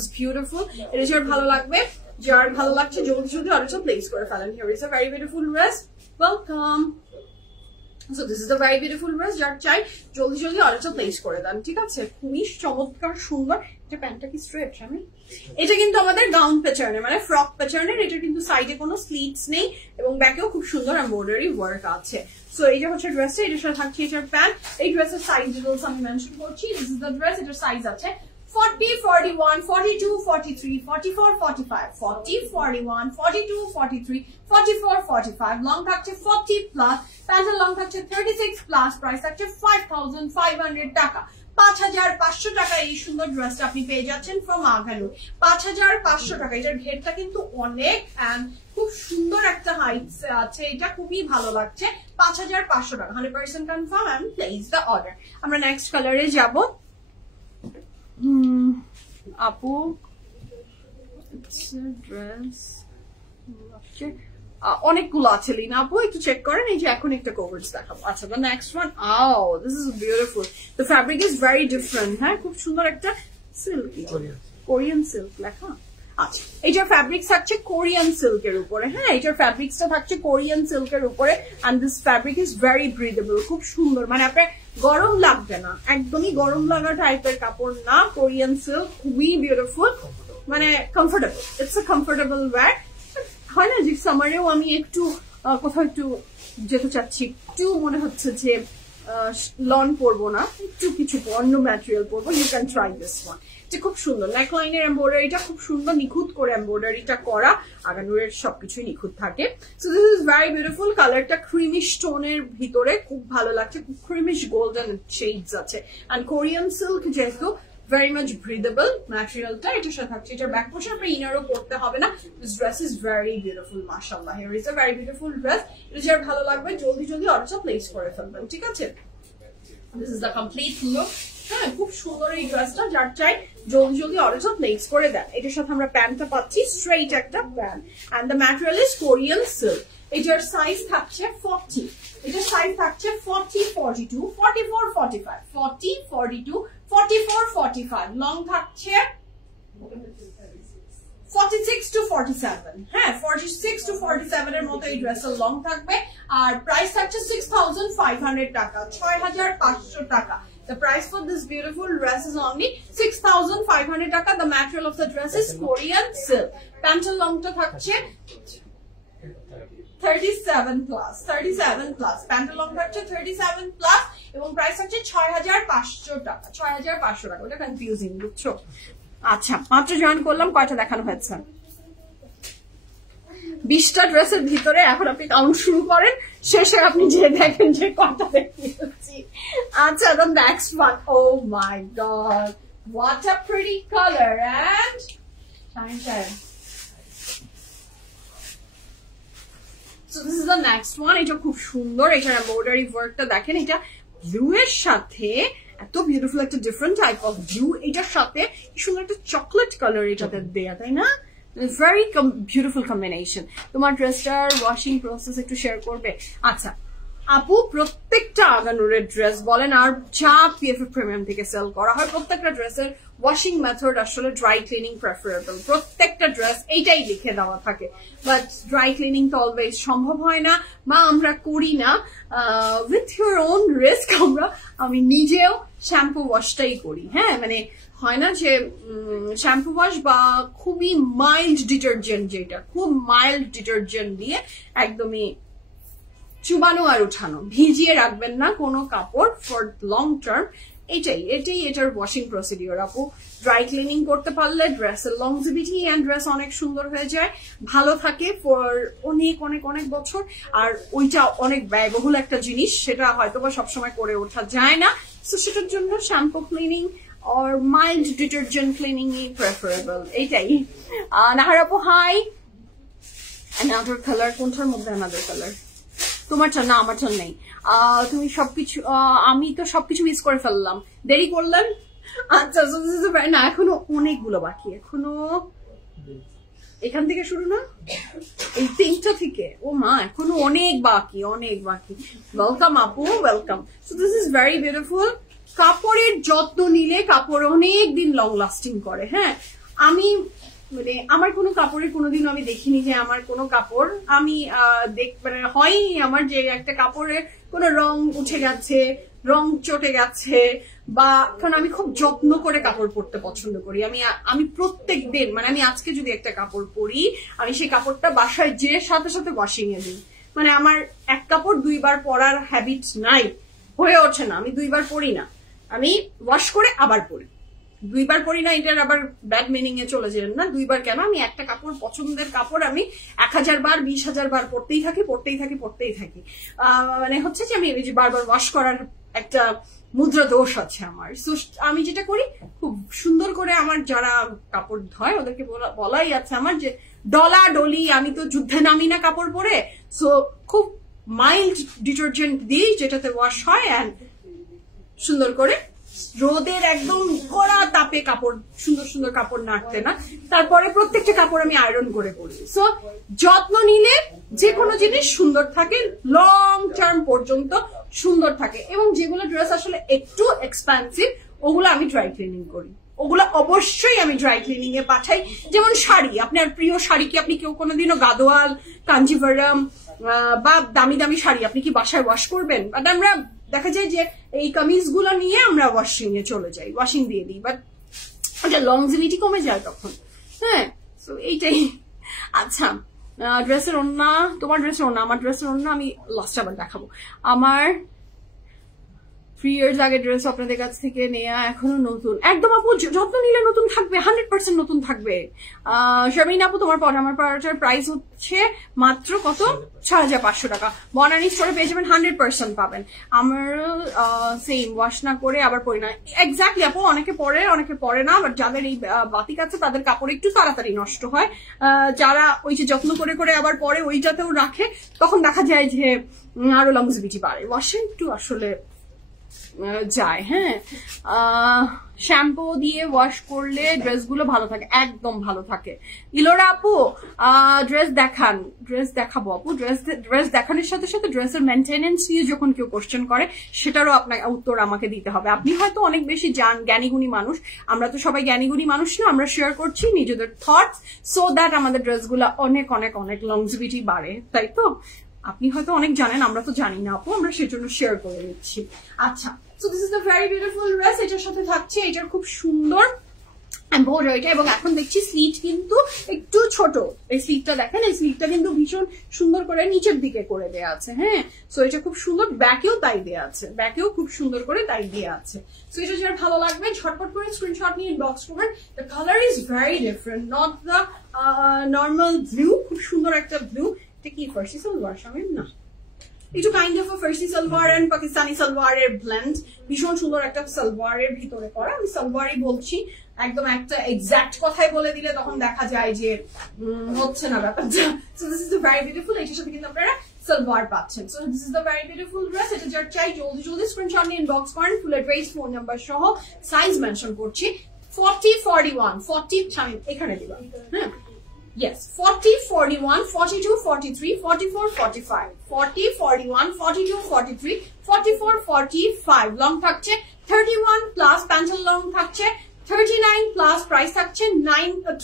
is beautiful. এটা যার ভালো লাগবে, যার ভালো লাগছে জলদি অর্ডারটা প্লেস করে ফেলেন। Here is a very beautiful dress, welcome. So this is a very beautiful dress, যার চাই জলদি অর্ডারটা প্লেস করে দেন, ঠিক আছে? খুবই চমৎকার সুন্দর। এটা প্যান্টটা কি স্ট্রেট? এটা কিন্তু আমাদের গাউন প্যাটার্নের, মানে ফ্রক প্যাটার্নের। এটা কিন্তু সাইডে কোনো স্লিটস নেই এবং ব্যাকেও খুব সুন্দর এমব্রয়ডারি ওয়ার্ক আছে। সো এইটা হচ্ছে ড্রেসটা, এটার সাথে থাকছে এটার প্যান্ট। এই ড্রেসের সাইজ ডিটেইলস আমি মেনশন করছি। This is the dress. এটার সাইজ আছে 40, 41, 42, 43, 44, 45, 40, 41, 42, 43, 44, 45, লং থাকছে 40 প্লাস, প্যান্টের লং থাকছে 36 প্লাস, প্রাইস থাকছে 5,500 টাকা। 5,500 টাকা এই সুন্দর ড্রেসটা আপনি পেয়ে যাচ্ছেন ফ্রম আগানুর। 5,500 টাকা। এটার ঘেরটা কিন্তু অনেক এন্ড খুব সুন্দর একটা হাইট আছে, এটা খুবই ভালো লাগছে। 5,500 টাকা, 100% confirm and place the order. আমরা নেক্সট কালারে যাব। আপু ড্রেস অনেকগুলো আছে লিনা আপু, একটু চেক করেন। এই যে এখন একটা কোভার্স দেখাবো। আচ্ছা, the next one, oh this is beautiful, the fabric is very different। হ্যাঁ, খুব সুন্দর একটা সিল্ক, কোরিয়ান সিল্ক লেখা। আচ্ছা, এটার ফ্যাব্রিক্স থাকছে কোরিয়ান সিল্কের উপরে। হ্যাঁ, এটার ফ্যাব্রিক্সটা থাকছে কোরিয়ান সিল্কের উপরে, and this fabric is very breathable, খুব সুন্দর, মানে আপনার গরম লাগবে না, একদমই গরম লাগা টাইপের কাপড় না। কোরিয়ান সিল্ক খুবই বিউটিফুল, মানে comfortable, it's a comfortable wear. হয় না যে সামারেও আমি একটু কোথাও একটু যেতে চাচ্ছি, একটু মনে হচ্ছে যে লন পরবো না, একটু কিছু অন্য ম্যাটেরিয়াল পরবো, you can try this one. এটা খুব সুন্দর, নেকলাইনের এমব্রয়ডারিটা খুব সুন্দর, নিখুঁত করে এমব্রয়ডারিটা করা, আগানুরের সবকিছুই নিখুঁত থাকে। So this is very beautiful. কালারটা ক্রিমিশ টোনের ভিতরে খুব ভালো লাগছে, খুব ক্রিমিশ গোল্ডেন শেডস আছে, এন্ড কোরিয়ান সিল্ক যেহেতু very much breathable materialটা এটার সাথে থাকছে। এটার ব্যাক পোর্শন আপনার ইনারও পড়তে হবে না। This dress is very beautiful, mashallah. Here is a very beautiful dress. এটা যার ভালো লাগবে জলদি জলদি অর্ডারটা প্লেস করে ফেলবেন, ঠিক আছে? This is the complete look. হ্যাঁ, খুব সুন্দর এই ড্রেসটা, যার চাই জলদি জলদি অর্ডারটা প্লেস করে দেন। এটার সাথে আমরা প্যান্টটা পাচ্ছি, স্ট্রেইট একটা pant, and the material is Korean silk. এটার সাইজ থাকছে 40, এটার সাইজ থাকছে 40, 42, 44, 45, 40, 42, 44, 45, লং থাকছে 46 to 47, হ্যাঁ 46 to 47 এর মতো এই ড্রেসের লং থাকবে, আর প্রাইস থাকছে 6500 টাকা, 6500 টাকা। The price for this beautiful dress is only 6500 টাকা. The material of the dress is Korean silk. Pantel longটা থাকছে 37 plus, 37 plus. Pantel long থাকছে 37 plus এবং প্রাইস হচ্ছে 6500 টাকা, 6500 টাকা। ওটা কনফিউজিং বুঝছো? আচ্ছা, মাত্র জয়েন করলাম, কয়টা দেখানো হয়েছে? 20টা ড্রেসের ভিতরে এখন আপনি কাউন্ট শুরু করেন, শেষে আপনি যে দেখেন যে কয়টা দেখিয়েছি। আচ্ছা, the next one, oh my god, what a pretty color, and shine. So this is the next one. এটা খুব সুন্দর, এটার এমব্রয়ডারি ওয়ার্কটা দেখেন, এটা ব্লু এর সাথে এত বিউটিফুল একটা ডিফারেন্ট টাইপ অফ ব্লু, এটার সাথে সুন্দর একটা চকলেট কালার এটাতে দেয়া, তাই না? Very beautiful combination. তোমার ড্রেসটার ওয়াশিং প্রসেস একটু শেয়ার করবে? আচ্ছা আপু, প্রত্যেকটা আগানুরের ড্রেস বলেন আর যা পিএফএফ প্রিমিয়াম থেকে সেল করা হয়, প্রত্যেকটা ড্রেসের ওয়াশিং মেথড আসলে ড্রাই ক্লিনিং প্রেফারেবল। প্রত্যেকটা ড্রেস এইটাই লিখে দেওয়া থাকে, বাট ড্রাই ক্লিনিং তো অলওয়েজ সম্ভব হয় না, বা আমরা করি না। উইথ ইউর ওন রিস্ক আমি নিজেও শ্যাম্পু ওয়াশটাই করি। হ্যাঁ, মানে হয় না যে শ্যাম্পু ওয়াশ বা খুবই মাইল্ড ডিটারজেন্ট, যেটা খুব মাইল্ড ডিটারজেন্ট দিয়ে একদমই চুবানো আর উঠানো, ভিজিয়ে রাখবেন না কোনো কাপড় ফর লং টার্ম। এটাই এটার ওয়াশিং প্রসিডিওর আপু। ড্রাই ক্লিনিং করতে পারলে ড্রেসের লংজিভিটি এন্ড ড্রেস অনেক সুন্দর হয়ে যায়, ভালো থাকে ফর অনেক অনেক অনেক বছর। আর ওইটা অনেক ব্যয়বহুল একটা জিনিস, সেটা হয়তো বা সবসময় করে ওঠা যায় না। তো সেটার জন্য shampoo cleaning or mild detergent cleaning is preferable. এইটাই। নাহার আপু হাই, another color, কোনটার মধ্যে another color? তোমারটা না, আমারটা নেই। তুমি সবকিছু, আমি তো সবকিছু মিস করে ফেললাম, দেরি করলাম। আচ্ছা, না এখনো অনেকগুলো বাকি, এখনো এখান থেকে শুরু না, এই 3টা থেকে, ও মা এখনো অনেক বাকি, অনেক বাকি। ওয়েলকাম আপু, welcome. So this is very beautiful. কাপড়ের যত্ন নিলে কাপড় অনেক দিন লং লাস্টিং করে। হ্যাঁ, আমি মানে আমার কোনো কাপড়ের কোনোদিন আমি দেখিনি যে আমার কোনো কাপড় আমি মানে হয়নি আমার যে একটা কাপড়ের কোনো রং উঠে গেছে, রং চটে গেছে, বা কারণ আমি খুব যত্ন করে কাপড় পরতে পছন্দ করি। আমি প্রত্যেক দিন, মানে আমি আজকে যদি একটা কাপড় পরি, আমি সেই কাপড়টা বাসায় যে সাথে সাথে ওয়াশিং এ দিই। মানে আমার এক কাপড় 2 বার পরার হ্যাবিট নাই, হয়ে ওঠে না, আমি 2 বার পরি না, আমি ওয়াশ করে আবার পরি। 2 বার পরি না, এটার আবার ব্যাড মিনিং এ চলে যাবেন না। 2 বার কেন, আমি একটা কাপড়, পছন্দের কাপড় আমি 1000 বার 20000 বার পরতেই থাকি। মানে হচ্ছে যে আমি বারবার ওয়াশ করার একটা মুদ্রা দোষ আছে আমার। সো আমি যেটা করি, খুব সুন্দর করে আমার যারা কাপড় ধয় ওদেরকে বলাই আছে আমার যে ডলা ডলি, আমি তো যুদ্ধে নামি না কাপড় পরে। সো খুব মাইল্ড ডিটারজেন্ট দিই যেটাতে ওয়াশ হয়, এন্ড সুন্দর করে রোদের একদম কড়া তাপে কাপড়, সুন্দর সুন্দর কাপড় নাড়তে না, তারপরে প্রত্যেকটা কাপড় আমি আয়রন করে পরি। সো যত্ন নিলে যে কোনো জিনিস সুন্দর থাকে, লং টার্ম পর্যন্ত সুন্দর থাকে। এবং যেগুলো ড্রেস আসলে একটু এক্সপেন্সিভ, ওগুলো আমি ড্রাই ক্লিনিং করি, ওগুলো অবশ্যই আমি ড্রাই ক্লিনিং এ পাঠাই। যেমন শাড়ি, আপনার প্রিয় শাড়ি কি আপনি কেউ কোনোদিনও গাদোয়াল, কাঞ্জিভারাম বা দামি দামি শাড়ি আপনি কি বাসায় ওয়াশ করবেন? বাট আমরা দেখা যায় যে এই কামিজ গুলো নিয়ে আমরা ওয়াশিং এ চলে যাই, ওয়াশিং দিয়ে দিই, বাট লংজিভিটি কমে যায় তখন। হ্যাঁ, তো এইটাই। আচ্ছা, ড্রেসের ওড়না, তোমার ড্রেসের ওড়না, আমার ড্রেসের ওড়না আমি লাস্ট আবার দেখাবো। আমার 3 years আগে ড্রেস আপনাদের কাছ থেকে নেয়া এখনো নতুন, একদম আপু যত্ন নিলে নতুন থাকবে, 100% নতুন থাকবে। শারমিন আপু, তোমার আমার পরাটার প্রাইস হচ্ছে মাত্র কত? 6500 টাকা। বনানী স্টোরে পেয়ে যাবেন, 100% পাবেন। আমার সেম, ওয়াশ না করে আবার পরি না। এক্স্যাক্টলি আপু, অনেকে পরে অনেকে পরে না, বাট যাদের এই বাতিক আছে তাদের কাপড় একটু তাড়াতাড়ি নষ্ট হয়। যারা ওই যে যত্ন করে করে আবার পরে ওইটাতেও রাখে, তখন দেখা যায় যে আরো লংজিভিটি বাড়ে। ওয়াশে একটু আসলে যায়। হ্যাঁ, শ্যাম্পু দিয়ে ওয়াশ করলে ড্রেসগুলো ভালো থাকে, একদম ভালো থাকে। ইলোরা আপু, ড্রেস দেখান। ড্রেস দেখাবো আপু। ড্রেস দেখানোর সাথে সাথে ড্রেসের মেনটেনেন্স নিয়ে যখন কেউ কোশ্চেন করে সেটারও আপনাকে উত্তর আমাকে দিতে হবে। আপনি হয়তো অনেক বেশি জ্ঞানীগুণী মানুষ, আমরা তো সবাই জ্ঞানীগুণী মানুষ না। আমরা শেয়ার করছি নিজেদের থটস, সো দ্যাট আমাদের ড্রেসগুলো অনেক অনেক অনেক লংজিভিটি বাড়ে, তাই তো? আপনি হয়তো অনেক জানেন, আমরা তো জানি না আপু, আমরা সেজন্য শেয়ার করে দিচ্ছি। আচ্ছা, so this is the very beautiful dress. এটার সাথে থাকছে, এটার খুব সুন্দর এমব্রয়ডারিটা, এবং এখন দেখছি স্লিট কিন্তু একটু ছোট। এই স্লিটটা দেখেন, এই স্লিটটা কিন্তু ভীষণ সুন্দর করে নিচের দিকে করে দেওয়া আছে। হ্যাঁ, সো এটা খুব সুন্দর, ব্যাকেও তাই দেওয়া আছে, ব্যাকেও খুব সুন্দর করে তাই দেওয়া আছে। সো এটা যারা ভালো লাগবে ঝটপট করে স্ক্রিনশট নিয়ে ইনবক্স করবেন। The colour is very different, not the normal blue. খুব সুন্দর একটা ব্লু। এটা কি ফার্সি সালোয়ার? শামিম না, একটু kind of Farsi salwar and Pakistani সালোয়ারের ব্লেন্ড। ভীষণ সুন্দর একটা সালোয়ারের ভিতরে করা। আমি সালোয়ারই বলছি, একদম একটা এক্সাক্ট কথাই বলে দিলে তখন দেখা যায় যে হচ্ছে না ব্যাপারটা। So this is the very beautiful. এটার সাথে কিন্তু আপনারা সালোয়ার পাচ্ছেন। So this is the very beautiful dress. এটা যার চাই জলদি জলদি স্ক্রিনশট নিয়ে ইনবক্স করেন। ফুল অ্যাড্রেস, ফোন নাম্বার সহ, সাইজ মেনশন করছি। 40, 41, 40 এখানে দিবা। হ্যাঁ, yes, 40, 41, 42, 43, 44, 45, 40, 41, 42, 43, 44, 45 লং থাকছে। 31 প্লাস প্যান্টেল লং থাকছে। 39 প্লাস প্রাইস থাকছে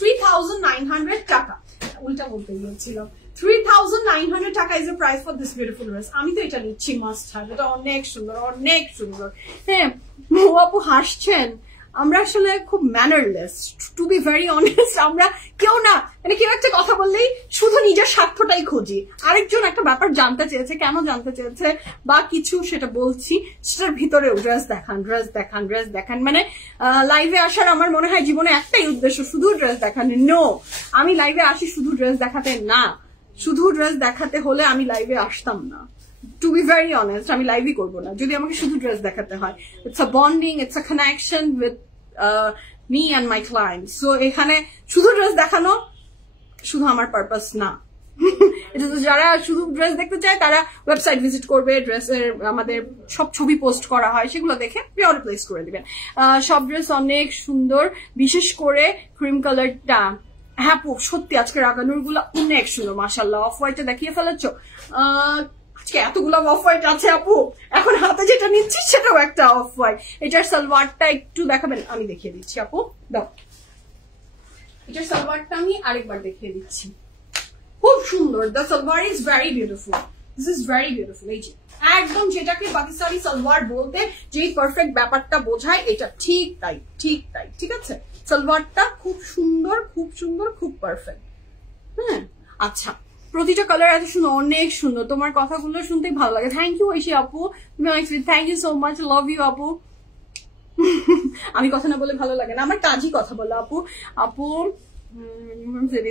3,900 টাকা। উল্টা বলতে গিয়েছিলাম, 3,900 টাকা is the price for this beautiful dress. আমি তো এটা নিচ্ছি, মাস্ট হ্যাভ। এটা অনেক সুন্দর, অনেক সুন্দর। হ্যাঁ, আপু হাসছেন, আমরা আসলে খুব mannerless, to be very honest. আমরা কেউ না, মানে কেউ একটা কথা বললেই শুধু নিজের স্বার্থটাই খুঁজি। আরেকজন একটা ব্যাপার জানতে চেয়েছে, কেন জানতে চেয়েছে বা কিছু, সেটা বলছি। সেটার ভিতরেও ড্রেস দেখান, ড্রেস দেখান, ড্রেস দেখান। মানে লাইভে আসার আমার মনে হয় জীবনে একটাই উদ্দেশ্য, শুধু ড্রেস দেখান। নো, আমি লাইভে আসি শুধু ড্রেস দেখাতে না। শুধু ড্রেস দেখাতে হলে আমি লাইভে আসতাম না। টু বি ভেরি অনেস্ট, আমি লাইভই করবো না যদি আমাকে শুধু ড্রেস দেখাতে হয়। It's a bonding, it's a connection with me and my client. So এখানে শুধু ড্রেস দেখানো শুধু আমার পারপাস না। এটা তো যারা শুধু ড্রেস দেখতে চায় তারা ওয়েবসাইট ভিজিট করবে। ড্রেসের আমাদের সব ছবি পোস্ট করা হয়, সেগুলো দেখে অর্ডার প্লেস করে দিবেন। সব ড্রেস অনেক সুন্দর, বিশেষ করে ক্রিম কালারটা। হ্যাঁ আপু, সত্যি আজকে রাগানোর গুলো অনেক সুন্দর, মাশাআল্লাহ। অফ হোয়াইটটা দেখিয়ে ফেলেছ আজকে, এতগুলো অফ হোয়াইট আছে আপু। এখন হাতে যেটা নিচ্ছি সেটাও একটা অফ হোয়াইট। এটার সালোয়ারটা একটু দেখাবেন? আমি দেখিয়ে দিচ্ছি আপু, দাও। এটার সালোয়ারটা আমি আরেকবার দেখিয়ে দিচ্ছি, খুব সুন্দর। The salwar is very beautiful, this is very beautiful. এই যে একদম যেটাকে পাকিস্তানি সালোয়ার বলতে যেই পারফেক্ট ব্যাপারটা বোঝায়, এটা ঠিক তাই, ঠিক তাই। ঠিক আছে, সালোয়ারটা খুব সুন্দর, খুব সুন্দর, খুব পারফেক্ট। হ্যাঁ, আচ্ছা, প্রতিটা কালার এত সুন্দর, অনেক সুন্দর। তোমার কথাগুলো শুনতে ভালো লাগে। থ্যাংক ইউ ঐশী আপু, thank you so much, love you আপু। আমি কথা না বলে ভালো লাগে না, আমার কাজই কথা বলো আপু। আপু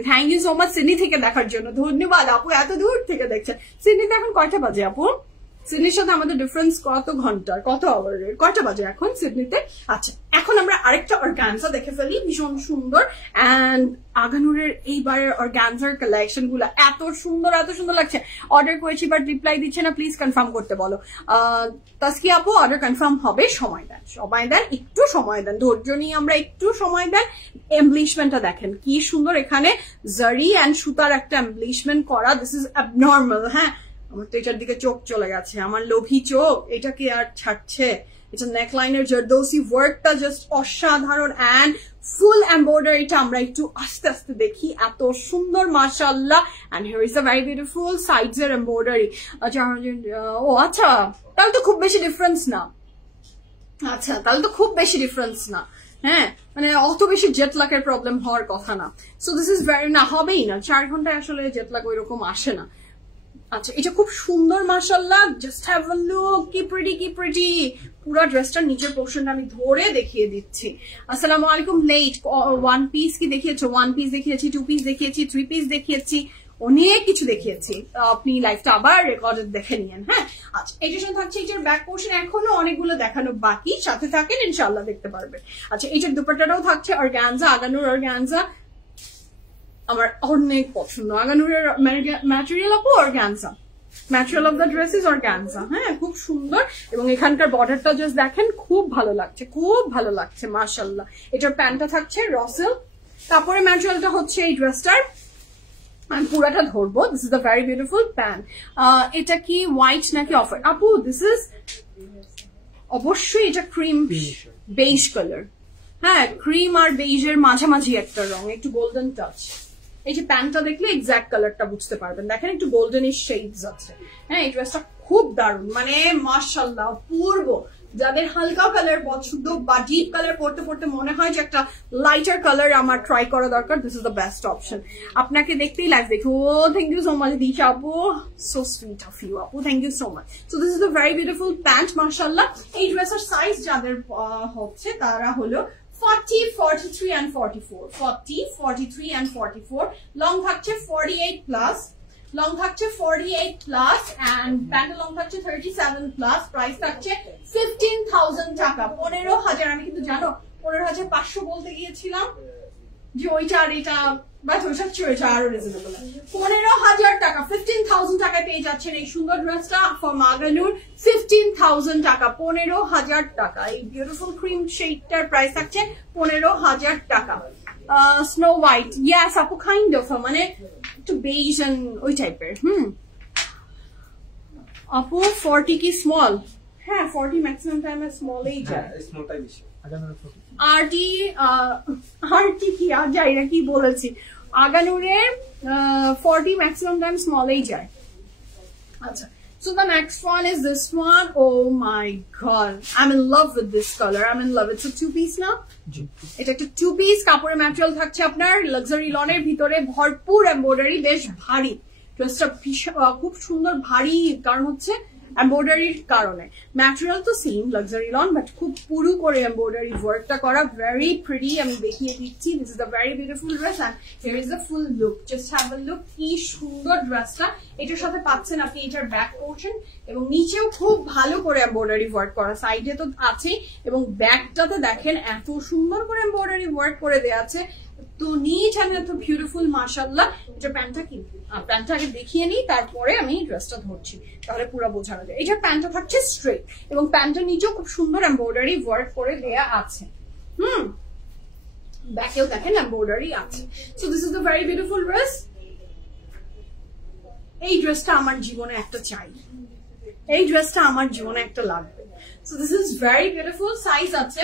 thank you so much Sydney থেকে দেখার জন্য, ধন্যবাদ আপু। এত দূর থেকে দেখছেন। সিডনিতে এখন কয়টা বাজে আপু? সিডনির সাথে আমাদের ডিফারেন্স কত ঘন্টার, কত আওয়ারের? কয়টা বাজে এখন সিডনিতে? আচ্ছা, এখন আমরা আরেকটা অর্গানজা দেখে ফেলি, ভীষণ সুন্দর। অ্যান্ড আগানুরের এইবারের অর্গানজার কালেকশন গুলো এত সুন্দর, এত সুন্দর লাগছে। অর্ডার করেছি বাট রিপ্লাই দিচ্ছে না, প্লিজ কনফার্ম করতে বলো। তাসকি আপু, অর্ডার কনফার্ম হবে, সময় দেন, সময় দেন, একটু সময় দেন, ধৈর্য নিয়ে আমরা একটু সময় দেন। এমব্লিশমেন্টটা দেখেন কি সুন্দর, এখানে জারি অ্যান্ড সুতার একটা এমব্লিশমেন্ট করা। This is abnormal. হ্যাঁ, আমার তো এটার দিকে চোখ চলে গেছে, আমার লোভী চোখ এটাকে আর ছাড়ছে। এটা নেকলাইনের জারদৌসি ওয়ার্কটা জাস্ট অসাধারণ অ্যান্ড ফুল এমব্রয়ডারিটা আমরা একটু আস্তে আস্তে দেখি, এত সুন্দর মাশাআল্লাহ। And here is a very beautiful sides এর এমব্রয়ডারি। আচ্ছা ও আচ্ছা, তাহলে তো খুব বেশি ডিফারেন্স না। আচ্ছা তাহলে তো খুব বেশি ডিফারেন্স না, হ্যাঁ মানে অত বেশি জেটলাকের প্রবলেম হওয়ার কথা না। সো দিস ইজ ভেরি, না হবেই না, 4 ঘন্টায় আসলে জেটলাক ওই রকম আসে না। আচ্ছা এটা খুব সুন্দর মাশাআল্লাহ, জাস্ট হ্যাভ আ লুক, কি প্রিটি কি প্রিটি। পুরো ড্রেসটার নিচের পোর্শনটা আমি ধরে দেখিয়ে দিচ্ছি। আসসালামু আলাইকুম। লেট ওয়ান পিস কি দেখিয়েছো? 1 পিস দেখিয়েছি, 2 পিস দেখিয়েছি, 3 পিস দেখিয়েছি, অনেক কিছু দেখিয়েছি। আপনি লাইভটা আবার রেকর্ডেড দেখে নিয়েন। হ্যাঁ আচ্ছা এটার সঙ্গে থাকছে এটার ব্যাক পোর্শন, এখনো অনেকগুলো দেখানো বাকি, সাথে থাকেন ইনশাআল্লাহ দেখতে পারবেন। আচ্ছা এটার দুপাট্টাটাও থাকছে অর্গানজা, আগানুর অর্গানজা, আমার অনেক পছন্দ আগানুরের ম্যাটেরিয়াল আপু organza, material of the dress is organza. হ্যাঁ খুব সুন্দর, এবং এখানকার বর্ডারটা জাস্ট দেখেন, খুব ভালো লাগছে, খুব ভালো লাগছে মাশাআল্লাহ। এটার প্যান্টটা থাকছে রসেল, তারপরে ম্যাটেরিয়ালটা হচ্ছে এই ড্রেসটার, আমি পুরাটা ধরবো। This is the very beautiful pant. এটা কি হোয়াইট নাকি অফার আপু? দিস ইজ অবশ্যই এটা ক্রিম বেইজ কালার, হ্যাঁ ক্রিম আর বেইজের মাঝামাঝি একটা রং, একটু গোল্ডেন টাচ। এই যে প্যান্টটা দেখলে এক্সাক্ট কালারটা বুঝতে পারবেন, দেখেন একটু গোল্ডেনিশ শেডস আছে। হ্যাঁ এই ড্রেসটা খুব দারুণ, মানে মাশাআল্লাহ পূর্ব যাদের হালকা কালার পছন্দ বা ডিপ কালার পড়তে পড়তে মনে হয় যে একটা লাইটার কালার আমার ট্রাই করা দরকার, this is the best option. আপনাকে দেখতেই লাইভ দেখি। ও thank you so much Disha আপু, সো সুইট অফ ইউ আপু, thank you so much. So this is the very beautiful pant মাশাআল্লাহ। এই ড্রেসের সাইজ যাদের হচ্ছে তারা হলো 40, 43 and 44, 40, 43 and 44, লং থাকছে 48 প্লাস, লং থাকছে 48 প্লাস এন্ড প্যান্ট লং থাকছে 37 প্লাস, প্রাইস থাকছে 15,000 টাকা, 15,000। আমি কিন্তু জানো 15,500 বলতে গিয়েছিলাম যে ওইটা আর এটা বাট ওইটা ওইটা আরো রিজনেবল। 15,000 টাকা, 15,000 টাকায় পেয়ে যাচ্ছেন এই সুন্দর ড্রেসটা ফর মাগানুর, 15,000 টাকা, 15,000 টাকা। এই বিউটিফুল ক্রিম শেডটার প্রাইস থাকছে 15,000 টাকা। স্নো হোয়াইট, ইয়াস আপু কাইন্ড অফ, মানে একটু বেইজ এন্ড ওই টাইপের। আপু 40 কি স্মল? হ্যাঁ 40 ম্যাক্সিমাম টাইমে স্মলেই যায়, স্মলটাই বেশি। আরটি কি আর যাই না কি বলেছি, আগানুরে 40 ম্যাক্সিমাম টাইম স্মলেই যায়। আচ্ছা so the next one is this one. Oh my god, I'm in love with this color, I'm in love. It's a 2 piece না, এটা একটা 2 piece, কাপড়ের ম্যাটেরিয়াল থাকছে আপনার লাক্সারি লনের ভিতরে, ভরপুর এমব্রয়ডারি, বেশ ভারী ড্রেসটা, খুব সুন্দর ভারী, কারণ হচ্ছে এমব্রয়ডারির কারণে। ম্যাটেরিয়াল তো সেম লাক্সারি লন, বাট খুব পুরু করে এমব্রয়ডারি ওয়ার্কটা করা, ভেরি প্রিটি। আমি দেখিয়ে দিচ্ছি, this is the very beautiful dress and here is the full look, just have a look. কি সুন্দর ড্রেসটা, এটার সাথে পাচ্ছেন আপনি এটার ব্যাক পোর্শন, এবং নিচেও খুব ভালো করে এমব্রয়ডারি ওয়ার্ক করা, সাইডে তো আছেই, এবং ব্যাকটাতে দেখেন এত সুন্দর করে এমব্রয়ডারি ওয়ার্ক করে দেওয়া আছে, তো নিট এন্ড এত বিউটিফুল মাশাআল্লাহ। এটা প্যান্টটা কি, প্যান্টটা আগে দেখিয়ে নিই, তারপরে আমি ড্রেসটা ধরছি, তাহলে পুরো বোঝানো যায়। এটা প্যান্টটা থাকছে স্ট্রেট, এবং প্যান্টের নিচেও খুব সুন্দর এমব্রয়ডারি ওয়ার্ক করে দেয়া আছে। ব্যাকেও দেখেন এমব্রয়ডারি আছে। So this is the very beautiful dress. এই ড্রেসটা আমার জীবনে একটা চাই, এই ড্রেসটা আমার জীবনে একটা লাগবে। So this is very beautiful. Size আছে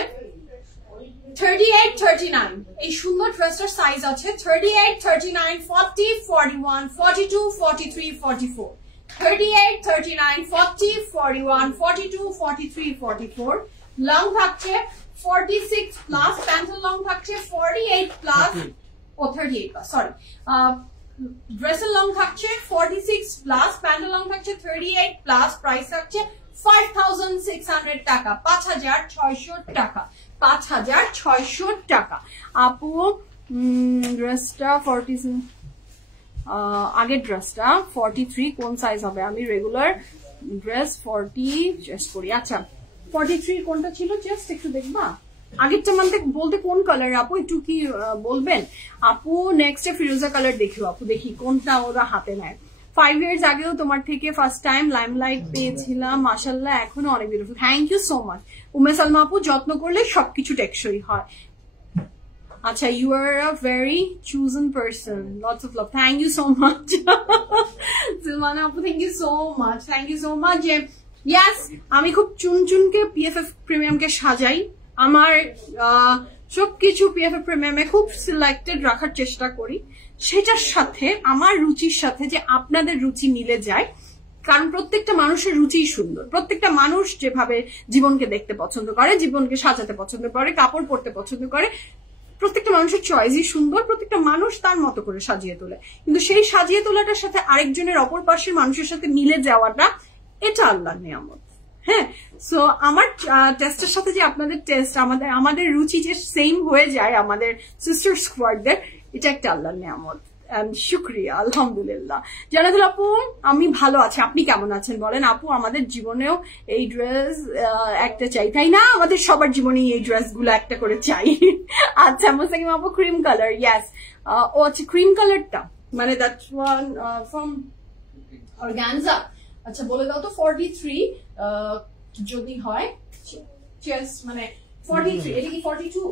38, 39, এই সুন্দর ড্রেসটার সাইজ আছে 38, 39, 40, 41, 42, 43, 44, 38, 39, 40, 41, 42, 43, 44, লং থাকছে 46 প্লাস, প্যান্টের লং থাকছে 48 প্লাস, ও 38 প্লাস, সরি, ড্রেসের লং থাকছে 46 প্লাস, প্যান্টের লং থাকছে 38 প্লাস, প্রাইস থাকছে 5,600 টাকা, 5,600 টাকা, 5,600 টাকা। আপু ড্রেসটা 40, আগের ড্রেসটা 43 কোন সাইজ হবে? আমি রেগুলার ড্রেস 40 চেস্ট করি। আচ্ছা 43 কোনটা ছিল, জাস্ট একটু দেখবা আগেরটা মানে বলতে কোন কালার আপু, একটু কি বলবেন আপু? নেক্সট ফিরোজা কালার দেখিও আপু, দেখি কোনটা ওরা হাতে নেয়। 5 years আগেও তোমার থেকে ফার্স্ট টাইম লাইমলাইট পেয়েছিলাম, মাশাআল্লাহ এখনো অনেক beautiful, thank you so much. Umme Salma আপু, যত্ন করলে সবকিছু টেকসই হয়। আচ্ছা, you are a very chosen person, lots of love, thank you so much Sulmana আপু, thank you so much, thank you so much. যে ইয়াস, আমি খুব চুনচুনকে পিএফএফ প্রিমিয়ামকে সাজাই, আমার সবকিছু পিএফএফ প্রিমিয়ামে খুব সিলেক্টেড রাখার চেষ্টা করি, সেটার সাথে আমার রুচির সাথে যে আপনাদের রুচি মিলে যায়, কারণ প্রত্যেকটা মানুষের রুচিই সুন্দর, প্রত্যেকটা মানুষ যেভাবে জীবনকে দেখতে পছন্দ করে, জীবনকে সাজাতে পছন্দ করে, কাপড় পরতে পছন্দ করে, প্রত্যেকটা মানুষের চয়েসই সুন্দর, প্রত্যেকটা মানুষ তার মতো করে সাজিয়ে তোলে, কিন্তু সেই সাজিয়ে তোলাটার সাথে আরেকজনের অপর পাশের মানুষের সাথে মিলে যাওয়াটা, এটা আল্লাহর নিয়ামত। হ্যাঁ, সো আমার টেস্টের সাথে যে আপনাদের টেস্ট, আমাদের রুচি যে সেম হয়ে যায় আমাদের সিস্টার স্কোয়াডদের, এটা একটা আল্লাহর নিয়ামত। শুক্রিয়া, আলহামদুলিল্লাহ। জানাতুল আপু, আমি ভালো আছি, আপনি কেমন আছেন বলেন? আপু, আমাদের জীবনেও এই ড্রেস একটা চাই, তাই না? আমাদের সবার জীবনেই এই ড্রেস গুলো একটা করে চাই। আচ্ছা, মুস্তাকিম আপু, ক্রিম কালার, ইয়াস। ও আচ্ছা, ক্রিম কালারটা মানে দ্যাট ওয়ান ফ্রম অর্গানজা। আচ্ছা, বলে দাও তো 43 যদি হয়, চেস্ট মানে 43, এটা কি 42?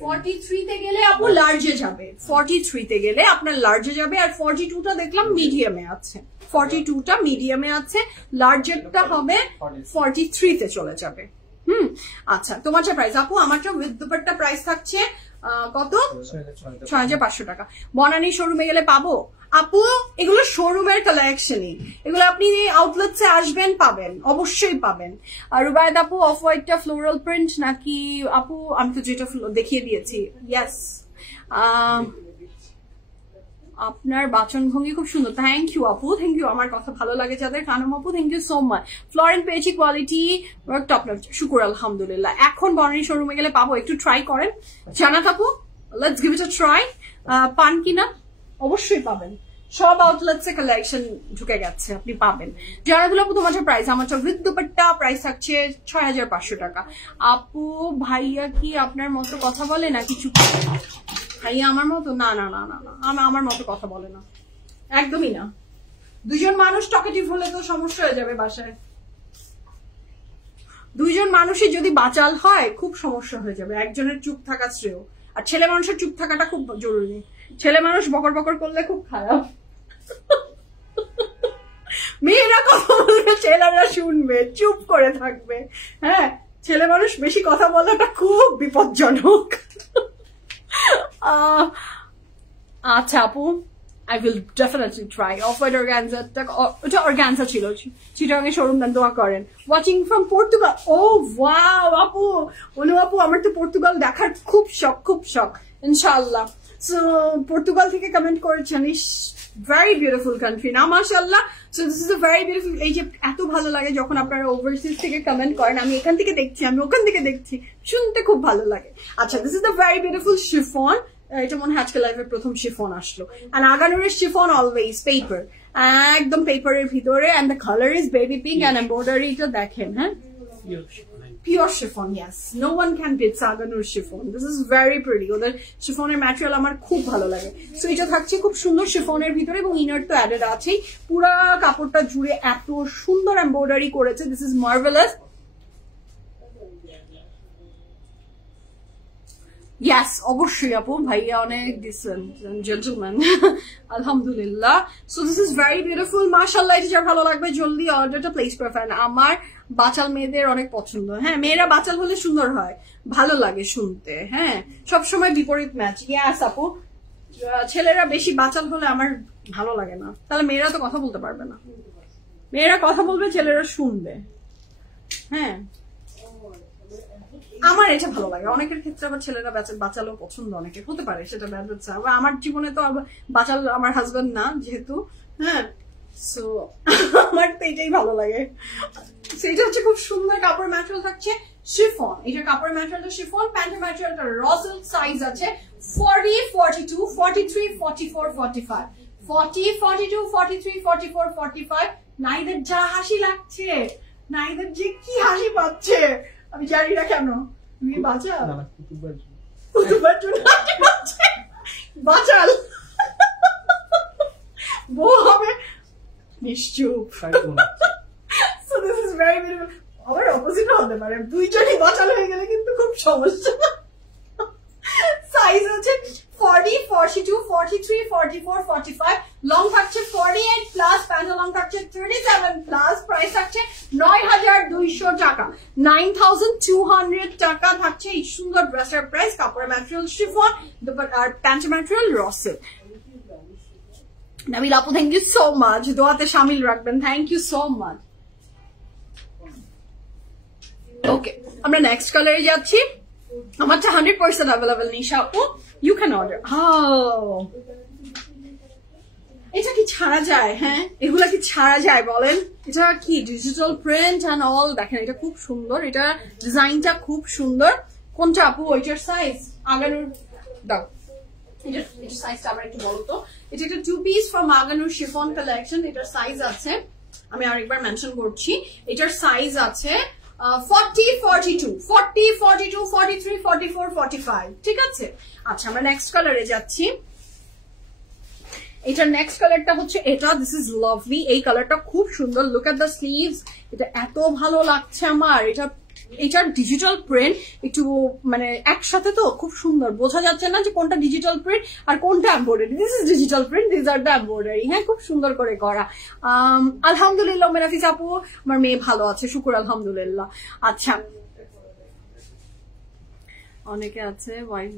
43 তে গেলে আপু লার্জে যাবে, 43 তে গেলে আপনার লার্জে যাবে, আর 42টা দেখলাম মিডিয়ামে আছে, 42টা মিডিয়ামে আছে, লার্জেরটা হবে 43 তে চলে যাবে। আচ্ছা, তোমারটা প্রাইস আপু? আমারটা উইথ দুপাট্টা প্রাইস থাকছে কত? 6500 টাকা। বনানী শোরুমে গেলে পাবো আপু? এগুলো শোরুমের কালেকশনই, এগুলো আপনি আউটলেটসে আসবেন পাবেন, অবশ্যই পাবেন। আর রুবায়েত আপু, অফ হোয়াইটটা ফ্লোরাল প্রিন্ট নাকি আপু? আমি তো যেটা দেখিয়ে দিয়েছি। ইয়েস, আপনার বাচন ভঙ্গি খুব সুন্দর, থ্যাংক ইউ আপু, থ্যাংক ইউ। আমার কথা ভালো লাগে যাদের, কানম আপু, থ্যাংক ইউ সো মাচ। ফ্লোরেন্ট পেয়েছি, কোয়ালিটি টপ নচ, শুকুর আলহামদুলিল্লাহ। এখন বনানী শোরুমে গেলে পাবো, একটু ট্রাই করেন। জানাত আপু, let's give it a try. পান কিনা? অবশ্যই পাবেন, সব আউটলেটসে কালেকশন ঢুকে গেছে, আপনি পাবেন। জানাতুল আপু, তোমার প্রাইস? আমার উইথ দুপাট্টা প্রাইস থাকছে 6500 টাকা। আপু, ভাইয়া কি আপনার মতো কথা বলে না কিছু? ভাইয়া আমার মতো? না না না না না, আমার মতো কথা বলে না, একদমই না। দুজন মানুষ টকেটিভ হলে তো সমস্যা হয়ে যাবে বাসায়, দুইজন মানুষই যদি বাচাল হয় খুব সমস্যা হয়ে যাবে, একজনের চুপ থাকা শ্রেয়। আর ছেলে মানুষের চুপ থাকাটা খুব জরুরি, ছেলে মানুষ বকর বকর করলে খুব খারাপ। মেয়েরা কথা বলবে, ছেলেরা শুনবে, চুপ করে থাকবে। হ্যাঁ, ছেলে মানুষ বেশি কথা বলাটা খুব বিপজ্জনক। আচ্ছা আপু, I will definitely try. Off-white organza, ওটা organza ছিল, চিটাগাং শোরুম দেন, দোয়া করেন। Watching from Portugal, oh wow আপু, অনু আপু, আমার তো পর্তুগাল দেখার খুব শখ, খুব শখ, ইনশাআল্লাহ। সো পর্তুগাল থেকে কমেন্ট করেছেন, ভেরি বিউটিফুল কান্ট্রি না, মাশাআল্লাহ। So this is a very beautiful. এই যে এত ভালো লাগে যখন আপনারা ওভারসিজ থেকে কমেন্ট করেন, আমি এখান থেকে দেখছি, আমি ওখান থেকে দেখছি, শুনতে খুব ভালো লাগে। আচ্ছা, this is a very beautiful chiffon, এটা মনে হয় আজকে লাইভের প্রথম শিফন আসলো। এন্ড আগানুরের শিফন অলওয়েজ পেপার, একদম পেপারের ভিতরে, and the colour is baby pink, and এমব্রয়ডারিটা দেখেন, হ্যাঁ, pure chiffon, yes, no one can beat Aghanoor chiffon. This is very pretty, ওদের শিফনের ম্যাটেরিয়াল আমার খুব ভালো লাগে। সো এটা থাকছে খুব সুন্দর শিফনের ভিতরে, এবং ইনার তো অ্যাডেড আছেই, পুরা কাপড়টা জুড়ে এত সুন্দর এমব্রয়ডারি করেছে, দিস ইজ মার্ভেলাস। Yes, অবশ্যই আপু, ভাইয়া অনেক ডিসেন্ট জেন্টলম্যান, আলহামদুলিল্লাহ। So this is very beautiful, মাশাআল্লাহ। এটা যার ভালো লাগবে জলদি অর্ডারটা প্লেস করে ফেলেন। আমার বাচাল মেয়েদের অনেক পছন্দ, হ্যাঁ, মেয়েরা বাচাল হলে সুন্দর হয়, ভালো লাগে শুনতে, হ্যাঁ, সবসময় বিপরীত ম্যাচ। ইয়াস আপু, ছেলেরা বেশি বাচাল হলে আমার ভালো লাগে না, তাহলে মেয়েরা তো কথা বলতে পারবে না, মেয়েরা কথা বলবে, ছেলেরা শুনবে, হ্যাঁ। আমার এটা ভালো লাগে, অনেকের ক্ষেত্রে আবার ছেলেরা বাচালও পছন্দ, অনেকে হতে পারে, সেটা ব্যাড হচ্ছে। আবার আমার জীবনে তো বাচাল আমার হাজবেন্ড না যেহেতু, হ্যাঁ, সো আমার তো এটাই ভালো লাগে। সেটা হচ্ছে খুব সুন্দর কাপড় ম্যাটেরিয়াল থাকছে, শিফন, এটা কাপড় ম্যাটেরিয়ালটা শিফন, প্যান্টের ম্যাটেরিয়ালটা র সিল্ক, সাইজ আছে 40, 42, 43, 44, 45, 40, 42, 43, 44, 45। নাইদের যা হাসি লাগছে, নাইদের যে কি হাসি পাচ্ছে আমি জানি না কেন, তুমি বাচাল, বাচাল বউ হবে নিশ্চুপ। So this is very beautiful. আবার অপোজিটও হতে পারে, দুইজনই বচাল হয়ে গেলে কিন্তু খুব সমস্যা। সাইজ আছে 40, 42, 43, 44, 45, লং থাকছে 48 প্লাস, প্যান্ট লং থাকছে 37 প্লাস, প্রাইস থাকছে 9200 টাকা, 9200 টাকা থাকছে এই সুন্দর ড্রেসের প্রাইস। কাপড়ের ম্যাটেরিয়াল শিফন, আর প্যান্টের ম্যাটেরিয়াল র সিল্ক। নাবিল আপু থ্যাংক ইউ সো মাচ, দোয়াতে শামিল রাখবেন, থ্যাংক ইউ সো মাচ। ওকে, আমরা নেক্সট কালারে যাচ্ছি। আমারটা 100% অ্যাভেলেবল নিশা আপু, ইউ ক্যান অর্ডার। এটা কি ছাড়া যায়? হ্যাঁ, এগুলা কি ছাড়া যায় বলেন? এটা কি ডিজিটাল প্রিন্ট অ্যান্ড অল, দেখেন এটা খুব সুন্দর, এটা ডিজাইনটা খুব সুন্দর। কোনটা আপু? ওইটার সাইজ আগানুর দাও, এটার সাইজটা আবার একটু বলো তো। এটা একটা 2 piece from Aganoor chiffon collection, এটার সাইজ আছে, আমি আরেকবার মেনশন করছি, এটার সাইজ আছে 40, 42, 40, 42, 43, 44, 45, ঠিক আছে। আচ্ছা, আমরা নেক্সট কালারে যাচ্ছি। এটার নেক্সট কালারটা হচ্ছে এটা, দিস ইজ লাভলি, এই কালারটা খুব সুন্দর। লুক এট দ্য স্লিভস, এটা এত ভালো লাগছে আমার। এটার ডিজিটাল প্রিন্ট একটু মানে একসাথে তো খুব সুন্দর, বোঝা যাচ্ছে না যে কোনটা ডিজিটাল প্রিন্ট আর কোনটা embroidery. This is digital print, this are the embroidery. হ্যাঁ, খুব সুন্দর করে করা। আলহামদুলিল্লাহ মেরাফিজ আপু, আমার মেয়ে ভালো আছে, শুকুর আলহামদুলিল্লাহ। আচ্ছা, অনেকে আছে ওয়াইফ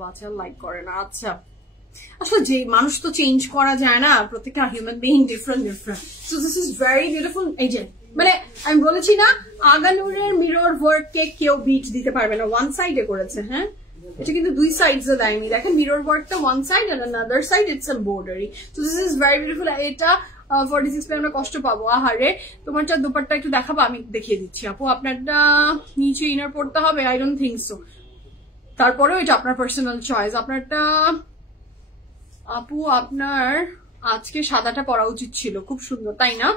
বাচ্চা লাইক করে না। আচ্ছা, আসলে যে মানুষ তো চেঞ্জ করা যায় না, প্রত্যেকটা human being different. So this is very beautiful. এই যে মানে আমি বলেছি না, আগানুরের মিরর ওয়ার্ক কে কেউ বিট দিতে পারবে না, ওয়ান সাইডে করেছে। হ্যাঁ, এটা কিন্তু দুই সাইডস এ দেয়নি, দেখেন মিরর ওয়ার্কটা one side and another side it's embroidery. So this is very beautiful. এটা 46 পে আমরা কষ্ট পাবো। আহারে, তোমারটা দুপাট্টা একটু দেখাবো, আমি দেখিয়ে দিচ্ছি আপু। আপনারটা নিচে ইনার পড়তে হবে, আই ডোন্ট থিঙ্ক সো, তারপরেও এটা আপনার পার্সোনাল চয়েস। আপনারটা আপু, আপনার আজকে সাদাটা পরা উচিত ছিল, খুব সুন্দর, তাই না?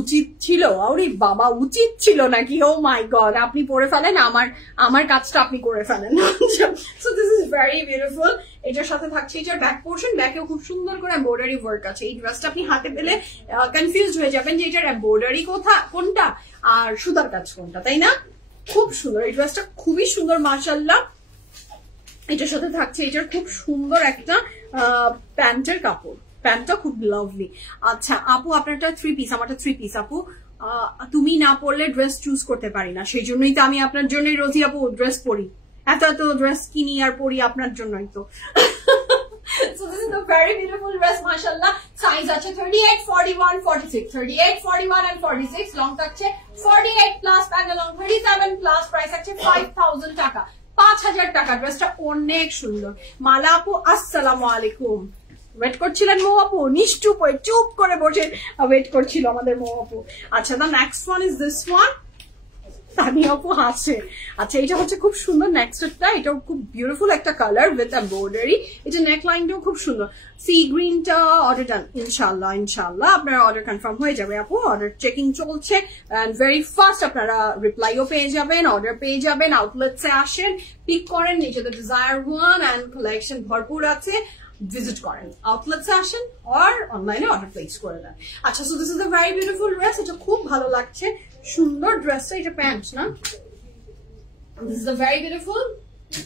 উচিত ছিল? আরে বাবা, উচিত ছিল নাকি? ও মাই গড, আপনি পরে ফেলেন, আমার কাজটা আপনি করে ফেলেন। So this is very beautiful. এটার সাথে থাকছে এটার ব্যাক পোর্শন, ব্যাকেও খুব সুন্দর করে এমব্রয়ডারি ওয়ার্ক আছে। এই ড্রেসটা আপনি হাতে পেলে কনফিউজ হয়ে যাবেন যে এটার এমব্রয়ডারি কোনটা আর সুতার কাজ কোনটা, তাই না? খুব সুন্দর, এই ড্রেসটা খুবই সুন্দর মাশাআল্লাহ। এটার সাথে থাকছে এটার খুব সুন্দর একটা প্যান্টের কাপড়, প্যান্টটা খুব লাভলি। আচ্ছা আপু, আপনারটা 3 পিস, আমারটা 3 পিস। আপু, তুমি না পরলে ড্রেস চুজ করতে পারি না, সেই জন্যই তো আমি আপনার জন্যই রোজি আপু ড্রেস পরি, এত ড্রেস কিনি আর পরি আপনার জন্যই তো। So this is a very beautiful dress, mashallah. Size আছে 38, 41, 46, 38, 41 and 46. Long থাকছে 48 plus, pant long 37 plus, price আছে 5000 টাকা, 5000 টাকা। ড্রেসটা অনেক সুন্দর। মালা আপু, আসসালামু আলাইকুম। ওয়েট করছিলেন মৌ আপু? নিশ্চুপ হয়ে চুপ করে বসে ওয়েট করছিল আমাদের মৌ আপু। আচ্ছা, the next one is this one. তানি আপু হাসে। আচ্ছা, এটা হচ্ছে খুব সুন্দর নেক্সটটা, এটাও খুব বিউটিফুল একটা কালার উইথ এমব্রয়ডারি। এটা নেকলাইনটাও খুব সুন্দর। সি গ্রিনটা অর্ডার ডান, ইনশাল্লাহ ইনশাল্লাহ আপনার অর্ডার কনফার্ম হয়ে যাবে আপু। অর্ডার চেকিং চলছে এন্ড ভেরি ফাস্ট আপনারা রিপ্লাইও পেয়ে যাবেন, অর্ডার পেয়ে যাবেন। আউটলেটসে আসেন, পিক করেন, নিজেদের ডিজায়ার ওয়ান এন্ড কালেকশন ভরপুর আছে, ভিজিট করেন, আউটলেটসে আসেন আর অনলাইনে অর্ডার প্লেস করে দেন। আচ্ছা, so this is a very beautiful dress, এটা খুব ভালো লাগছে, সুন্দর ড্রেসটা। এটা প্যান্ট না, this is a very beautiful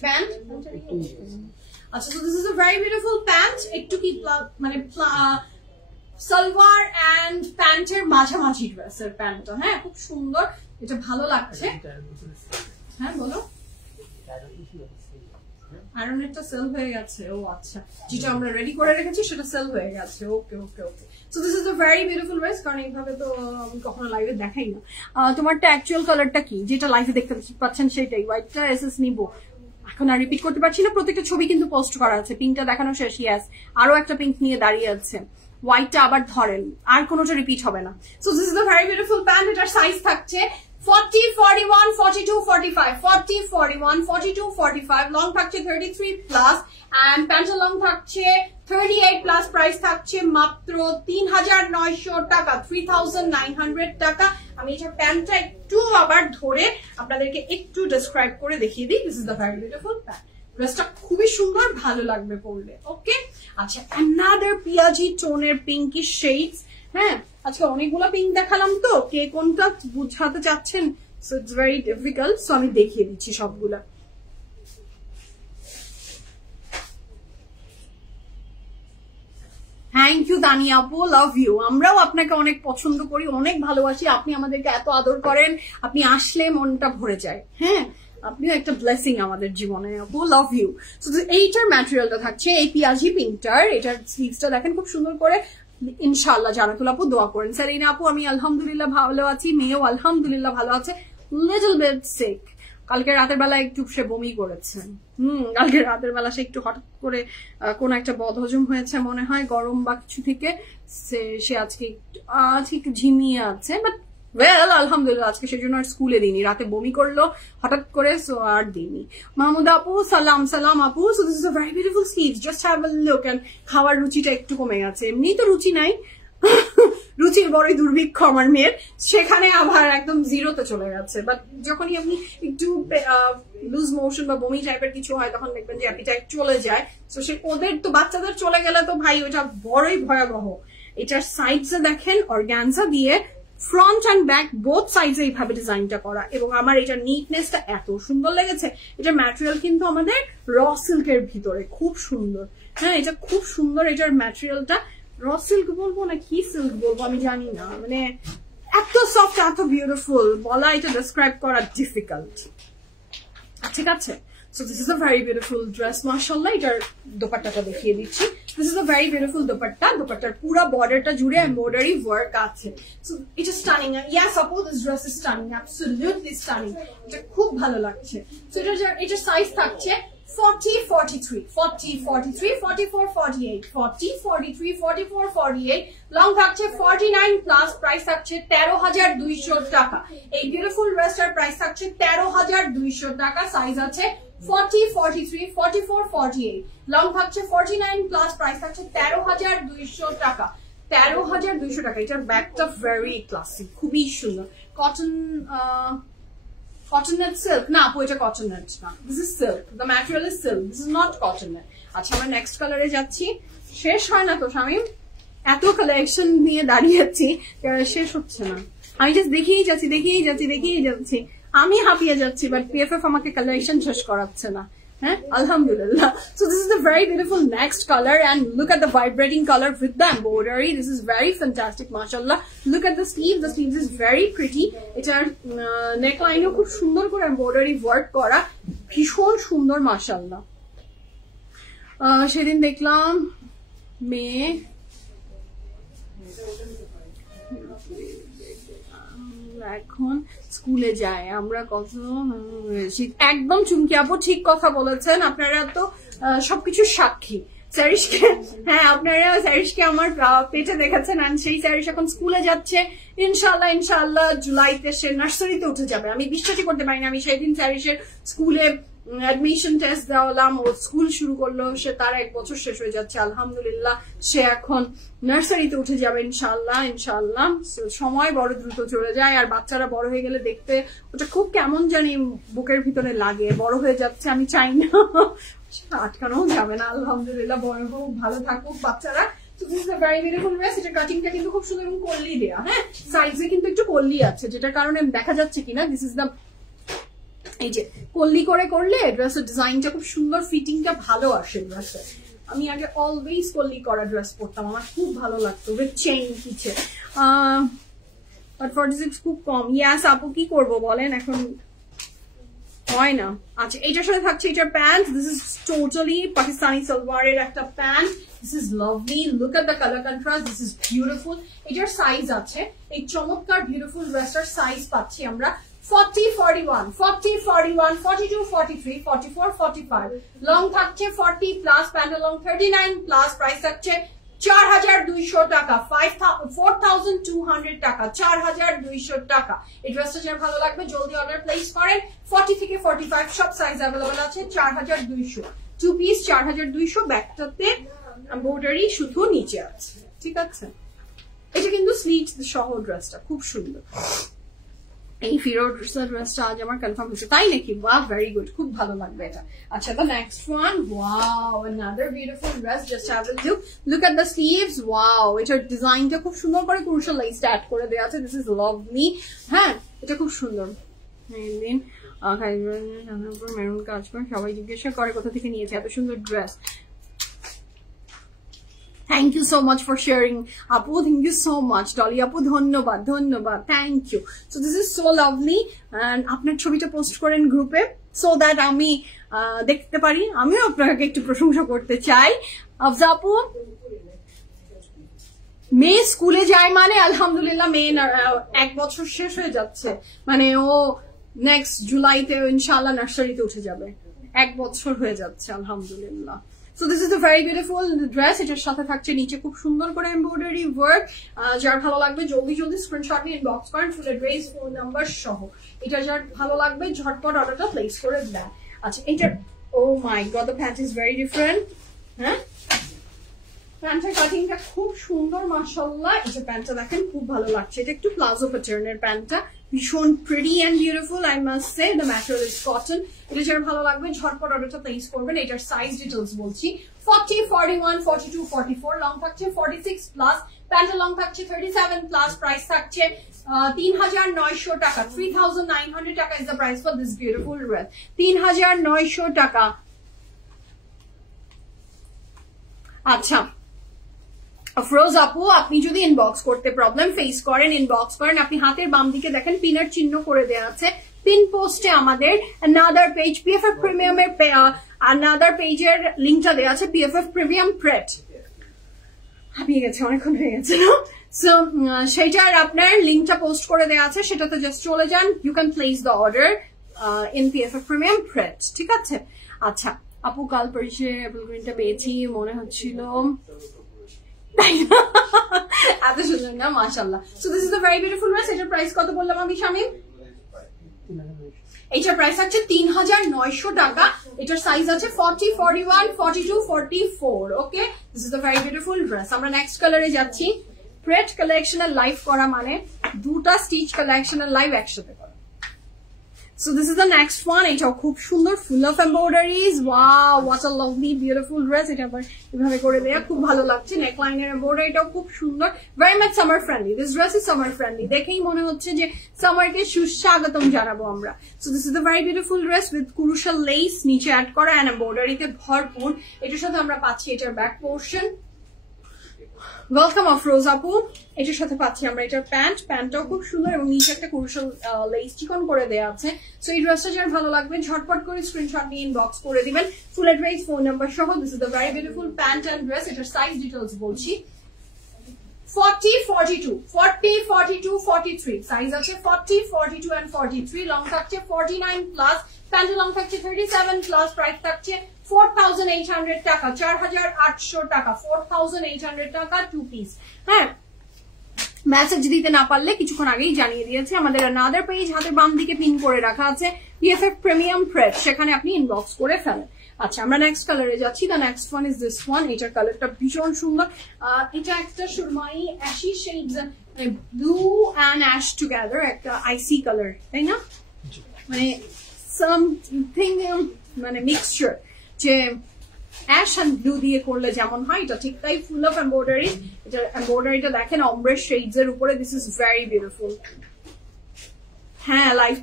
pant. আচ্ছা, so this is a very beautiful pant, একটু কি মানে সালোয়ার এন্ড প্যান্টের মাঝামাঝি ড্রেসের প্যান্টটা। হ্যাঁ, খুব সুন্দর, এটা ভালো লাগছে। হ্যাঁ বলো। আয়রনেরটা সেল হয়ে গেছে। ও আচ্ছা, যেটা আমরা রেডি করে রেখেছি সেটা সেল হয়ে গেছে। Okay okay okay. So this is a very beautiful dress, কারণ এইভাবে তো আমি কখনো লাইভে দেখাই না। তোমারটা অ্যাকচুয়াল কালারটা কি, যেটা লাইভে দেখতে পাচ্ছেন সেটাই। হোয়াইটটা এসএস নিবো, এখন আর রিপিট করতে পারছি না, প্রত্যেকটা ছবি কিন্তু পোস্ট করা আছে। পিঙ্কটা দেখানো শেষ, ইয়াস, আরো একটা পিঙ্ক নিয়ে দাঁড়িয়ে আছে। হোয়াইটটা আবার ধরেন, আর কোনোটা রিপিট হবে না। So this is a very beautiful pant. এটার সাইজ থাকছে 40, 41, 42, 45, 40, 41, 42, 45, লং থাকছে 33 প্লাস এন্ড প্যান্টের লং থাকছে 38 প্লাস, প্রাইস থাকছে মাত্র 3900 টাকা, 3900 টাকা। আমি এটা প্যান্টটা একটু আবার ধরে আপনাদেরকে একটু ডেসক্রাইব করে দেখিয়ে দিই। This is the very beautiful pant, ড্রেসটা খুবই সুন্দর, ভালো লাগবে পরলে। ওকে, আচ্ছা, অ্যানাদার পিয়াজি টোনের পিঙ্কি শেডস। হ্যাঁ আজকে অনেকগুলো পিঙ্ক দেখালাম তো, কে কোনটা বুঝাতে চাচ্ছেন, so it's very difficult, so আমি দেখিয়ে দিচ্ছি সবগুলা। থ্যাংক ইউ তানিয়া আপু, লাভ ইউ। আমরাও আপনাকে অনেক পছন্দ করি, অনেক ভালোবাসি, আপনি আমাদেরকে এত আদর করেন, আপনি আসলে মনটা ভরে যায়। হ্যাঁ আপনিও একটা ব্লেসিং আমাদের জীবনে আপু, লাভ ইউ। সো এইটার ম্যাটেরিয়ালটা থাকছে এই পিয়াজি পিঙ্কটার, এটার স্লিভসটা দেখেন খুব সুন্দর করে, ইনশাআল্লাহ জানাতুল আপু দোয়া করেন। সারিনা আপু আমি আলহামদুলিল্লাহ ভালো আছি, মেয়েও আলহামদুলিল্লাহ ভালো আছে, লিটল বিট সিক, কালকে রাতের বেলা একটু সে বমি করেছে। কালকে রাতের বেলা সে একটু হঠাৎ করে কোন একটা বদহজম হয়েছে মনে হয় গরম বা কিছু থেকে, সে আজকে একটু ঝিমিয়ে আছে, বাট ওয়েল আলহামদুলিল্লাহ আজকে সেজন্য আর স্কুলে দিইনি, রাতে বমি করলো হঠাৎ করে, সো আর দিইনি। মাহমুদ আপু সালাম, সালাম আপু। So this is a very beautiful sleeves, just have a look. And খাওয়ার রুচিটা একটু কমে গেছে, এমনিই তো রুচি নাই, রুচির বড়ই দুর্ভিক্ষ আমার মেয়ের, সেখানে আবার একদম জিরোতে চলে গেছে। বাট যখনই আপনি একটু লুজ মোশন বা বমি টাইপের কিছু হয় তখন দেখবেন যে অ্যাপিটাইট চলে যায়। তো সে ওদের তো বাচ্চাদের চলে গেলে তো ভাই ওটা বড়ই ভয়াবহ। এটার সাইডসে দেখেন অর্গানজা দিয়ে ফ্রন্ট অ্যান্ড ব্যাক বোথ সাইডে এইভাবে ডিজাইনটা করা, এবং আমার এটার নিটনেসটা এত সুন্দর লেগেছে। এটার ম্যাটেরিয়াল কিন্তু আমাদের র সিল্কের ভিতরে, খুব সুন্দর। হ্যাঁ এটা খুব সুন্দর, এটার ম্যাটেরিয়ালটা র সিল্ক বলবো না কি সিল্ক বলবো আমি জানি না, মানে এত সফট এত বিউটিফুল, বলা এটা ডিসক্রাইব করা ডিফিকাল্ট। ঠিক আছে, so this is a very beautiful dress মাশাআল্লাহ। এটার দোপাট্টাটা দেখিয়ে দিচ্ছি, this is a very beautiful dupatta, দোপাট্টার পুরো বর্ডারটা জুড়ে এমব্রয়ডারি ওয়ার্ক আছে। So it is stunning, yes আপু this dress is stunning, absolutely stunning, এটা খুব ভালো লাগছে। সো এটার সাইজ থাকছে 40, 43, 40, 43, 44, 48, 40, 43, 44, 48, লং থাকছে 49 প্লাস, প্রাইস থাকছে 13,200 টাকা। এই বিউটিফুল ড্রেসটার প্রাইস থাকছে 13,200 টাকা, সাইজ আছে 40, 43, 44, 48, লং থাকছে 49 প্লাস, প্রাইস থাকছে 13,200 টাকা। 13,200 টাকা। এটার ব্যাগটা ভেরি ক্লাসিক, খুবই সুন্দর, কটন cotton net silk না আপু, এটা cotton net না, this is silk, the material is silk, this is not cotton net। আচ্ছা আমরা নেক্সট কালারে যাচ্ছি, শেষ হয় না তো শামিম, এত কালেকশন নিয়ে দাঁড়িয়েছি শেষ হচ্ছে না, আমি জাস্ট দেখিয়ে যাচ্ছি, আমি হাঁপিয়ে যাচ্ছি, বাট পিএফএফ আমাকে কালেকশন শেষ করাচ্ছে না। হ্যাঁ আলহামদুলিল্লাহ। So this is the very beautiful next color, and look at the vibrating color with the embroidery. This is very fantastic, mashallah. Look at the sleeve. The sleeves is very pretty. এটার নেকলাইনও খুব সুন্দর করে embroidery work করা, ভীষণ সুন্দর মাশাল্লাহ। সেদিন দেখলাম মেয়ে এখন স্কুলে যায়, আমরা কত একদম চুমকি আপু ঠিক কথা বলেছেন, আপনারা তো সবকিছু সাক্ষী। স্যারিশকে, হ্যাঁ আপনারা স্যারিশকে আমার পেটে দেখেছেন, আর সেই স্যারিশ এখন স্কুলে যাচ্ছে, ইনশাআল্লাহ জুলাইতে সে নার্সারিতে উঠে যাবে। আমি বিশ্বাসই করতে পারি না, আমি সেদিন স্যারিশের স্কুলে অ্যাডমিশন টেস্ট দেওয়ালাম, ও স্কুল শুরু করলো, সে তার 1 বছর শেষ হয়ে যাচ্ছে, আলহামদুলিল্লাহ সে এখন নার্সারিতে উঠে যাবে ইনশাআল্লাহ। সময় বড় দ্রুত চলে যায়, আর বাচ্চারা বড় হয়ে গেলে দেখতে ওটা খুব কেমন জানি বুকের ভিতরে লাগে, বড় হয়ে যাচ্ছে, আমি চাই না, আটকানো যাবে না। আলহামদুলিল্লাহ বড় হোক, ভালো থাকুক বাচ্চারা। এটা কাটিংটা কিন্তু খুব সুন্দর এবং কল্লি দেয়া, হ্যাঁ সাইজে কিন্তু একটু কল্লি আছে, যেটার কারণে দেখা যাচ্ছে কিনা, দিস ইজ দ্য, এই যে কল্লি করে করলে ড্রেসের ডিজাইনটা খুব সুন্দর, ফিটিংটা ভালো আসে ড্রেসে। আমি আগে অলওয়েজ কল্লি করা ড্রেস পরতাম, আমার খুব ভালো লাগতো, উইথ চেইন পিছে, বাট 46 খুব কম। ইয়াস আপু কি করব বলেন, এখন হয় না। আচ্ছা এটার সাথে থাকছে এটার pant, this is totally Pakistani সালোয়ারের একটা pant, this is lovely, look at the colour contrast, this is beautiful. এটার সাইজ আছে, এই চমৎকার বিউটিফুল ড্রেসটার সাইজ পাচ্ছি আমরা 40, 41, 40, 41, 42, 43, 44, 45, লং থাকছে 40 প্লাস, প্যান্টের লং 39 প্লাস, প্রাইস থাকছে 4,200 টাকা, 4,200 টাকা, 4,200 টাকা। এই ড্রেসটা যার ভালো লাগবে জলদি অর্ডার প্লেস করেন। 40 থেকে 45 সব সাইজ অ্যাভেলেবল আছে, 4,200 2 পিস, 4,200। ব্যাকটাতে এমব্রয়ডারি শুধু নিচে আছে, ঠিক আছে। এটা কিন্তু স্লিট সহ ড্রেসটা খুব সুন্দর। এই ফিরোজা ড্রেসটা আজ আমার কনফার্ম হয়েছে, তাই নাকি? বাহ, ভেরি গুড, খুব ভালো লাগবে এটা। আচ্ছা, the next one, wow, another beautiful dress. Just have a look at the sleeves. Wow, এটার ডিজাইনটা খুব সুন্দর করে ক্রুশাল লেস অ্যাড করে দেওয়া আছে। This is lovely. হ্যাঁ, এটা খুব সুন্দর। মেরুন কাজ করে, সবাই জিজ্ঞাসা করে কোথা থেকে নিয়েছে এত সুন্দর dress. Thank you so much for sharing, Apu. Thank you so much, Dolly Apu. ধন্যবাদ, ধন্যবাদ, thank you. So this is so lovely, and আপনার ছবিটা পোস্ট করেন গ্রুপে so that আমি দেখতে পারি, আমিও আপনাকে একটু প্রশংসা করতে চাই। আফজা আপু, মেয়ে স্কুলে যায় মানে আলহামদুলিল্লাহ, মেয়ে 1 বছর শেষ হয়ে যাচ্ছে, মানে ও নেক্সট জুলাইতে ইনশাআল্লাহ নার্সারিতে উঠে যাবে। 1 বছর হয়ে যাচ্ছে আলহামদুলিল্লাহ। So this is a very beautiful dress. এটার সাথে থাকছে নিচে খুব সুন্দর করে এমব্রয়ডারি ওয়ার্ক। যার ভালো লাগবে জলদি জলদি স্ক্রিনশট নিয়ে ইনবক্স করেন, ফুল অ্যাড্রেস, ফোন নাম্বার সহ। এটা যার ভালো লাগবে ঝটপট অর্ডারটা প্লেস করে দেন। আচ্ছা, এটার oh my God, the pant is very different. হ্যাঁ, প্যান্টের কাটিংটা খুব সুন্দর মাশাআল্লাহ। এই যে প্যান্টটা দেখেন, খুব ভালো লাগছে। এটা একটু প্লাজো প্যাটার্নের প্যান্টটা, ভীষণ pretty and beautiful, I must say. The material is cotton. এটা যার ভালো লাগবে ঝটপট অর্ডারটা প্লেস করবেন। এটার সাইজ ডিটেলস বলছি, 40, 41, 42, 44, লং থাকছে 46 প্লাস, প্যান্টের লং থাকছে 37 প্লাস, প্রাইস থাকছে 3900 টাকা। 3900 টাকা is the price for this beautiful dress. 3900 টাকা। আচ্ছা আফরোজ আপু, আপনি যদি ইনবক্স করতে প্রবলেম ফেস করেন, ইনবক্স করেন। আপনি হাতের বাম দিকে দেখেন পিনের চিহ্ন করে দেওয়া আছে। পিন পোস্টে আমাদের another page PFF Premium এর another পেজের লিংকটা দেওয়া আছে, PFF Premium Pret। হারিয়ে গেছে, অনেকক্ষণ হয়ে গেছে না? সো সেইটার আপনার লিংকটা পোস্ট করে দেওয়া আছে, সেটাতে জাস্ট চলে যান। You can place the order in PFF Premium Pret, ঠিক আছে? আচ্ছা আপু, কাল পরিচয়ে অ্যাপল গ্রিনটা পেয়েছি, মনে হচ্ছিল এত সুন্দর না, মাশাআল্লাহ। So this is a very beautiful dress. এটার প্রাইস কত বললাম আমি শামিম? এটার প্রাইস আছে 3900 টাকা। এটার সাইজ আছে 40, 41, 42, 44। ওকে, this is a very beautiful dress. আমরা নেক্সট কালারে যাচ্ছি। প্রেট কালেকশনের লাইভ করা মানে দুটা স্টিচ কালেকশনের লাইভ একসাথে করা। So this is the next one. এটাও খুব সুন্দর, full of embroideries. Wow, what a lovely beautiful dress. এটা আবার এভাবে করে দেয়া খুব ভালো লাগছে। নেকলাইনের এমব্রয়ডারিটাও খুব সুন্দর, very much summer friendly. This dress is summer friendly. দেখেই মনে হচ্ছে যে সামারকে সুস্বাগতম জানাবো আমরা। So this is a very beautiful dress with crucial lace নিচে অ্যাড করা and embroideryতে ভরপুর। এটার সাথে আমরা পাচ্ছি এটার ব্যাক পোর্শন। ওয়েলকাম আফরোজ আপু। এটার সাথে পাচ্ছি আমরা এটার প্যান্টটাও খুব সুন্দর এবং নিচে একটা ক্রুশাল লেস চিকন করে দেওয়া আছে। সো এই ড্রেসটা যার ভালো লাগবে ঝটপট করে স্ক্রিনশট নিয়ে ইনবক্স করে দিবেন, ফুল অ্যাড্রেস, ফোন নাম্বার সহ। This is the very beautiful pant and dress. এটার সাইজ ডিটেইলস বলছি, 40, 42, 40, 42, 43, সাইজ আছে 40, 42 and 43, লং থাকছে 49 প্লাস, প্যান্টের লং থাকছে 37 প্লাস, প্রাইস থাকছে 4800 টাকা, 4800 টাকা, 4800 টাকা 2 পিস। হ্যাঁ, মেসেজ দিতে না পারলে কিছুক্ষণ আগেই জানিয়ে দিয়েছে, আমাদের another পেজ হাতের বাম দিকে পিন করে রাখা আছে, PFF Premium Pret, সেখানে আপনি ইনবক্স করে ফেলেন। আচ্ছা, আমরা নেক্সট কালারে যাচ্ছি। The next one is this one. এটার কালারটা ভীষণ সুন্দর। এটা একটা সুরমাই ashy shades, blue and ash together, একটা আইসি কালার, তাই না? মানে সামথিং মানে মিক্সচার, যে অ্যাশ অ্যান্ড ব্লু দিয়ে করলে যেমন হয় এটা ঠিক তাই, ফুল অফ এমব্রয়ডারি। এটা এমব্রয়ডারিটা দেখেন অমব্রে শেডস এর উপরে। This is very beautiful. হ্যাঁ, লাইভ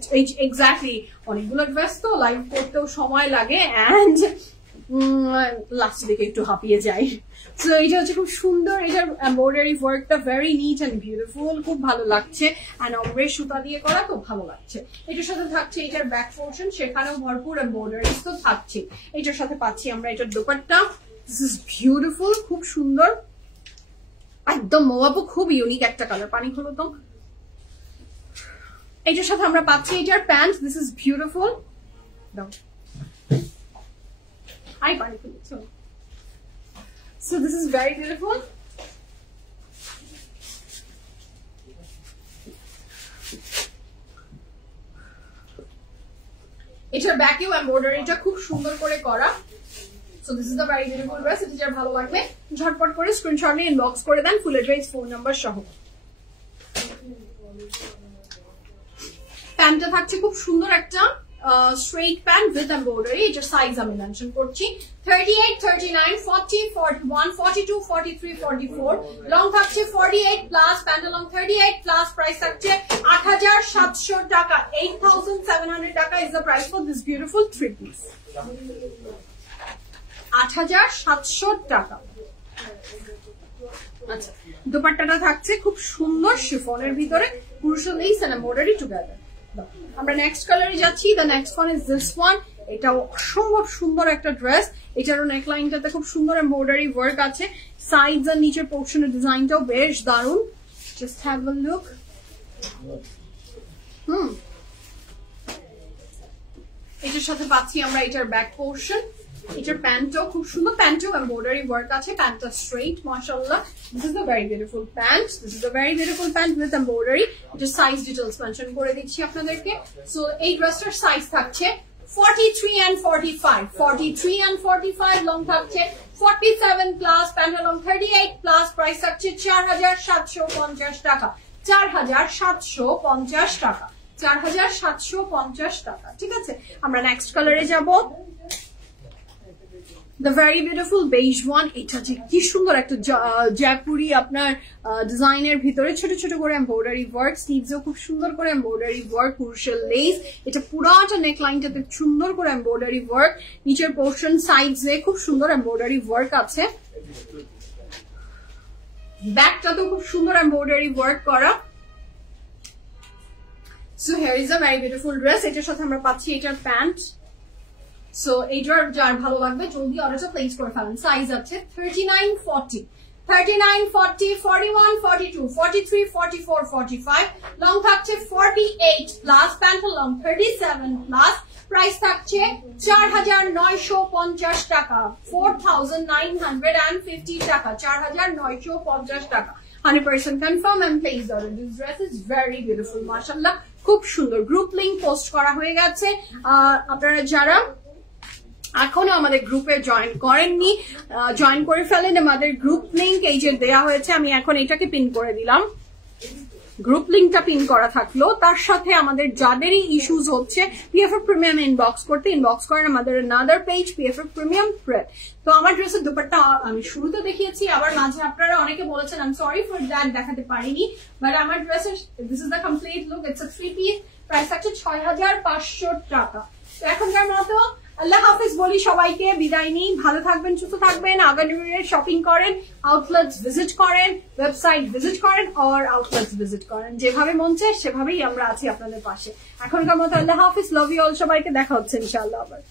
এক্স্যাক্টলি, অনেকগুলো ড্রেস তো লাইভ করতেও সময় লাগে অ্যান্ড লাস্টের দিকে একটু হাঁপিয়ে যায়। সো এটা হচ্ছে খুব সুন্দর। এটার এমব্রয়ডারি ওয়ার্কটা ভেরি নিট অ্যান্ড বিউটিফুল, খুব ভালো লাগছে। অ্যান্ড অমব্রে সুতা দিয়ে করা, খুব ভালো লাগছে। এটার সাথে থাকছে এটার ব্যাক পোর্শন, সেখানেও ভরপুর এমব্রয়ডারিজ তো থাকছে। এটার সাথে পাচ্ছি আমরা এটার দোপাট্টা। দিস ইজ বিউটিফুল, খুব সুন্দর, একদম মোয়াবো, খুব ইউনিক একটা কালার। পানি হলো তো। এটার সাথে আমরা পাচ্ছি এটার pant. This is beautiful. I পানি খুলেছো। So this is very beautiful. এটার ব্যাকেও এমব্রয়ডারিটা খুব সুন্দর করে করা। So this is the very beautiful dress. এটা যার ভালো লাগবে ঝটপট করে স্ক্রিনশট নিয়ে ইনবক্স করে দেন, ফুল অ্যাড্রেস, ফোন নাম্বার সহ। প্যান্টটা থাকছে খুব সুন্দর একটা স্ট্রেট প্যান্ট উইথ এমব্রয়ডারি। এটার সাইজ আমি মেনশন করছি 38, 39, 40, 41, 42, 43, 44। লং থাকছে 48 plus, pant long 38 plus. Price থাকছে 8700 টাকা। 8700 টাকা is the price for this beautiful three piece. 8700 টাকা। আচ্ছা, দোপাট্টাটা থাকছে খুব সুন্দর শিফনের ভিতরে, ক্রুশাল লেস এন্ড এমব্রয়ডারি টুগেদার। আমরা নেক্সট কালারে যাচ্ছি। The next one is this one. এটাও অসম্ভব সুন্দর একটা ড্রেস। এটারও নেকলাইনটাতে খুব সুন্দর এমব্রয়ডারি ওয়ার্ক আছে। সাইডস আর নিচের পোর্শনের ডিজাইনটাও বেশ দারুণ। Just have a look. এটার সাথে পাচ্ছি আমরা এটার ব্যাক পোর্শন। এটার প্যান্টও খুব সুন্দর, প্যান্টও এমব্রয়ডারি ওয়ার্ক আছে। প্যান্টটা স্ট্রেট, মাশাআল্লাহ। This is a very beautiful pant. This is a very beautiful pant with embroidery. এটার সাইজ ডিটেইলস মেনশন করে দিচ্ছি আপনাদেরকে। সো এই ড্রেসটার সাইজ থাকছে 43 and 45, 43 and 45। লং থাকছে 47 plus, pant long 38 plus. Price থাকছে 4750 টাকা। 4750 টাকা। 4750 টাকা। ঠিক আছে, আমরা নেক্সট কালারে যাব। The very beautiful beige one. এটা যে কি সুন্দর একটা জয়পুরি আপনার ডিজাইনের ভিতরে ছোট ছোট করে এমব্রয়ডারি ওয়ার্ক। স্লিভসও খুব সুন্দর করে এমব্রয়ডারি ওয়ার্ক, ক্রুশাল লেস। এটা পুরাটা নেকলাইনটাতে সুন্দর করে এমব্রয়ডারি ওয়ার্ক। নিচের পোর্শন সাইডসে খুব সুন্দর এমব্রয়ডারি ওয়ার্ক আছে। ব্যাকটাতেও খুব সুন্দর এমব্রয়ডারি ওয়ার্ক করা। So here is a very beautiful dress. এটার সাথে আমরা পাচ্ছি এটার প্যান্ট। সো এইটার যার ভালো লাগবে জলদি অর্ডারটা প্লেস করে ফেলেন। সাইজ আছে 39, 40, 39, 40, 41, 42, 43, 44, 45। লং থাকছে 48 plus, pant long 37 plus. Price থাকছে 4950 টাকা। 4950 টাকা। 4950 টাকা। 100% confirm and place order. This dress is very beautiful, mashallah. খুব সুন্দর। গ্রুপ লিংক পোস্ট করা হয়ে গেছে। আপনারা যারা এখনো আমাদের গ্রুপে জয়েন করেননি, জয়েন করে ফেলেন। আমাদের গ্রুপ লিংক এই যে দেয়া হয়েছে, আমি এখন এটাকে পিন করে দিলাম। গ্রুপ লিংকটা পিন করা থাকলো। তার সাথে আমাদের যাদেরই ইস্যুস হচ্ছে পিএফএফ প্রিমিয়াম ইনবক্স করতে, ইনবক্স করেন আমাদের another পেজ পিএফএফ প্রিমিয়াম থ্রেড। তো আমার ড্রেসের দুপাট্টা আমি শুরুতে দেখিয়েছি, আবার মাঝে আপনারা অনেকে বলেছেন I am sorry for that দেখাতে পারিনি, বাট আমার ড্রেসের this is the complete look. It's a three piece. Price আছে 6500 টাকা। তো এখনকার মতো আল্লাহ হাফিজ বলি সবাইকে, বিদায় নিই। ভালো থাকবেন, সুস্থ থাকবেন। আগামী শপিং করেন, আউটলেটস ভিজিট করেন, ওয়েবসাইট ভিজিট করেন আর আউটলেটস ভিজিট করেন। যেভাবে মন চায় সেভাবেই আমরা আছি আপনাদের পাশে। এখনকার মতো আল্লাহ হাফিজ, লাভ ইউ অল। সবাইকে দেখা হচ্ছে ইনশাআল্লাহ আবার।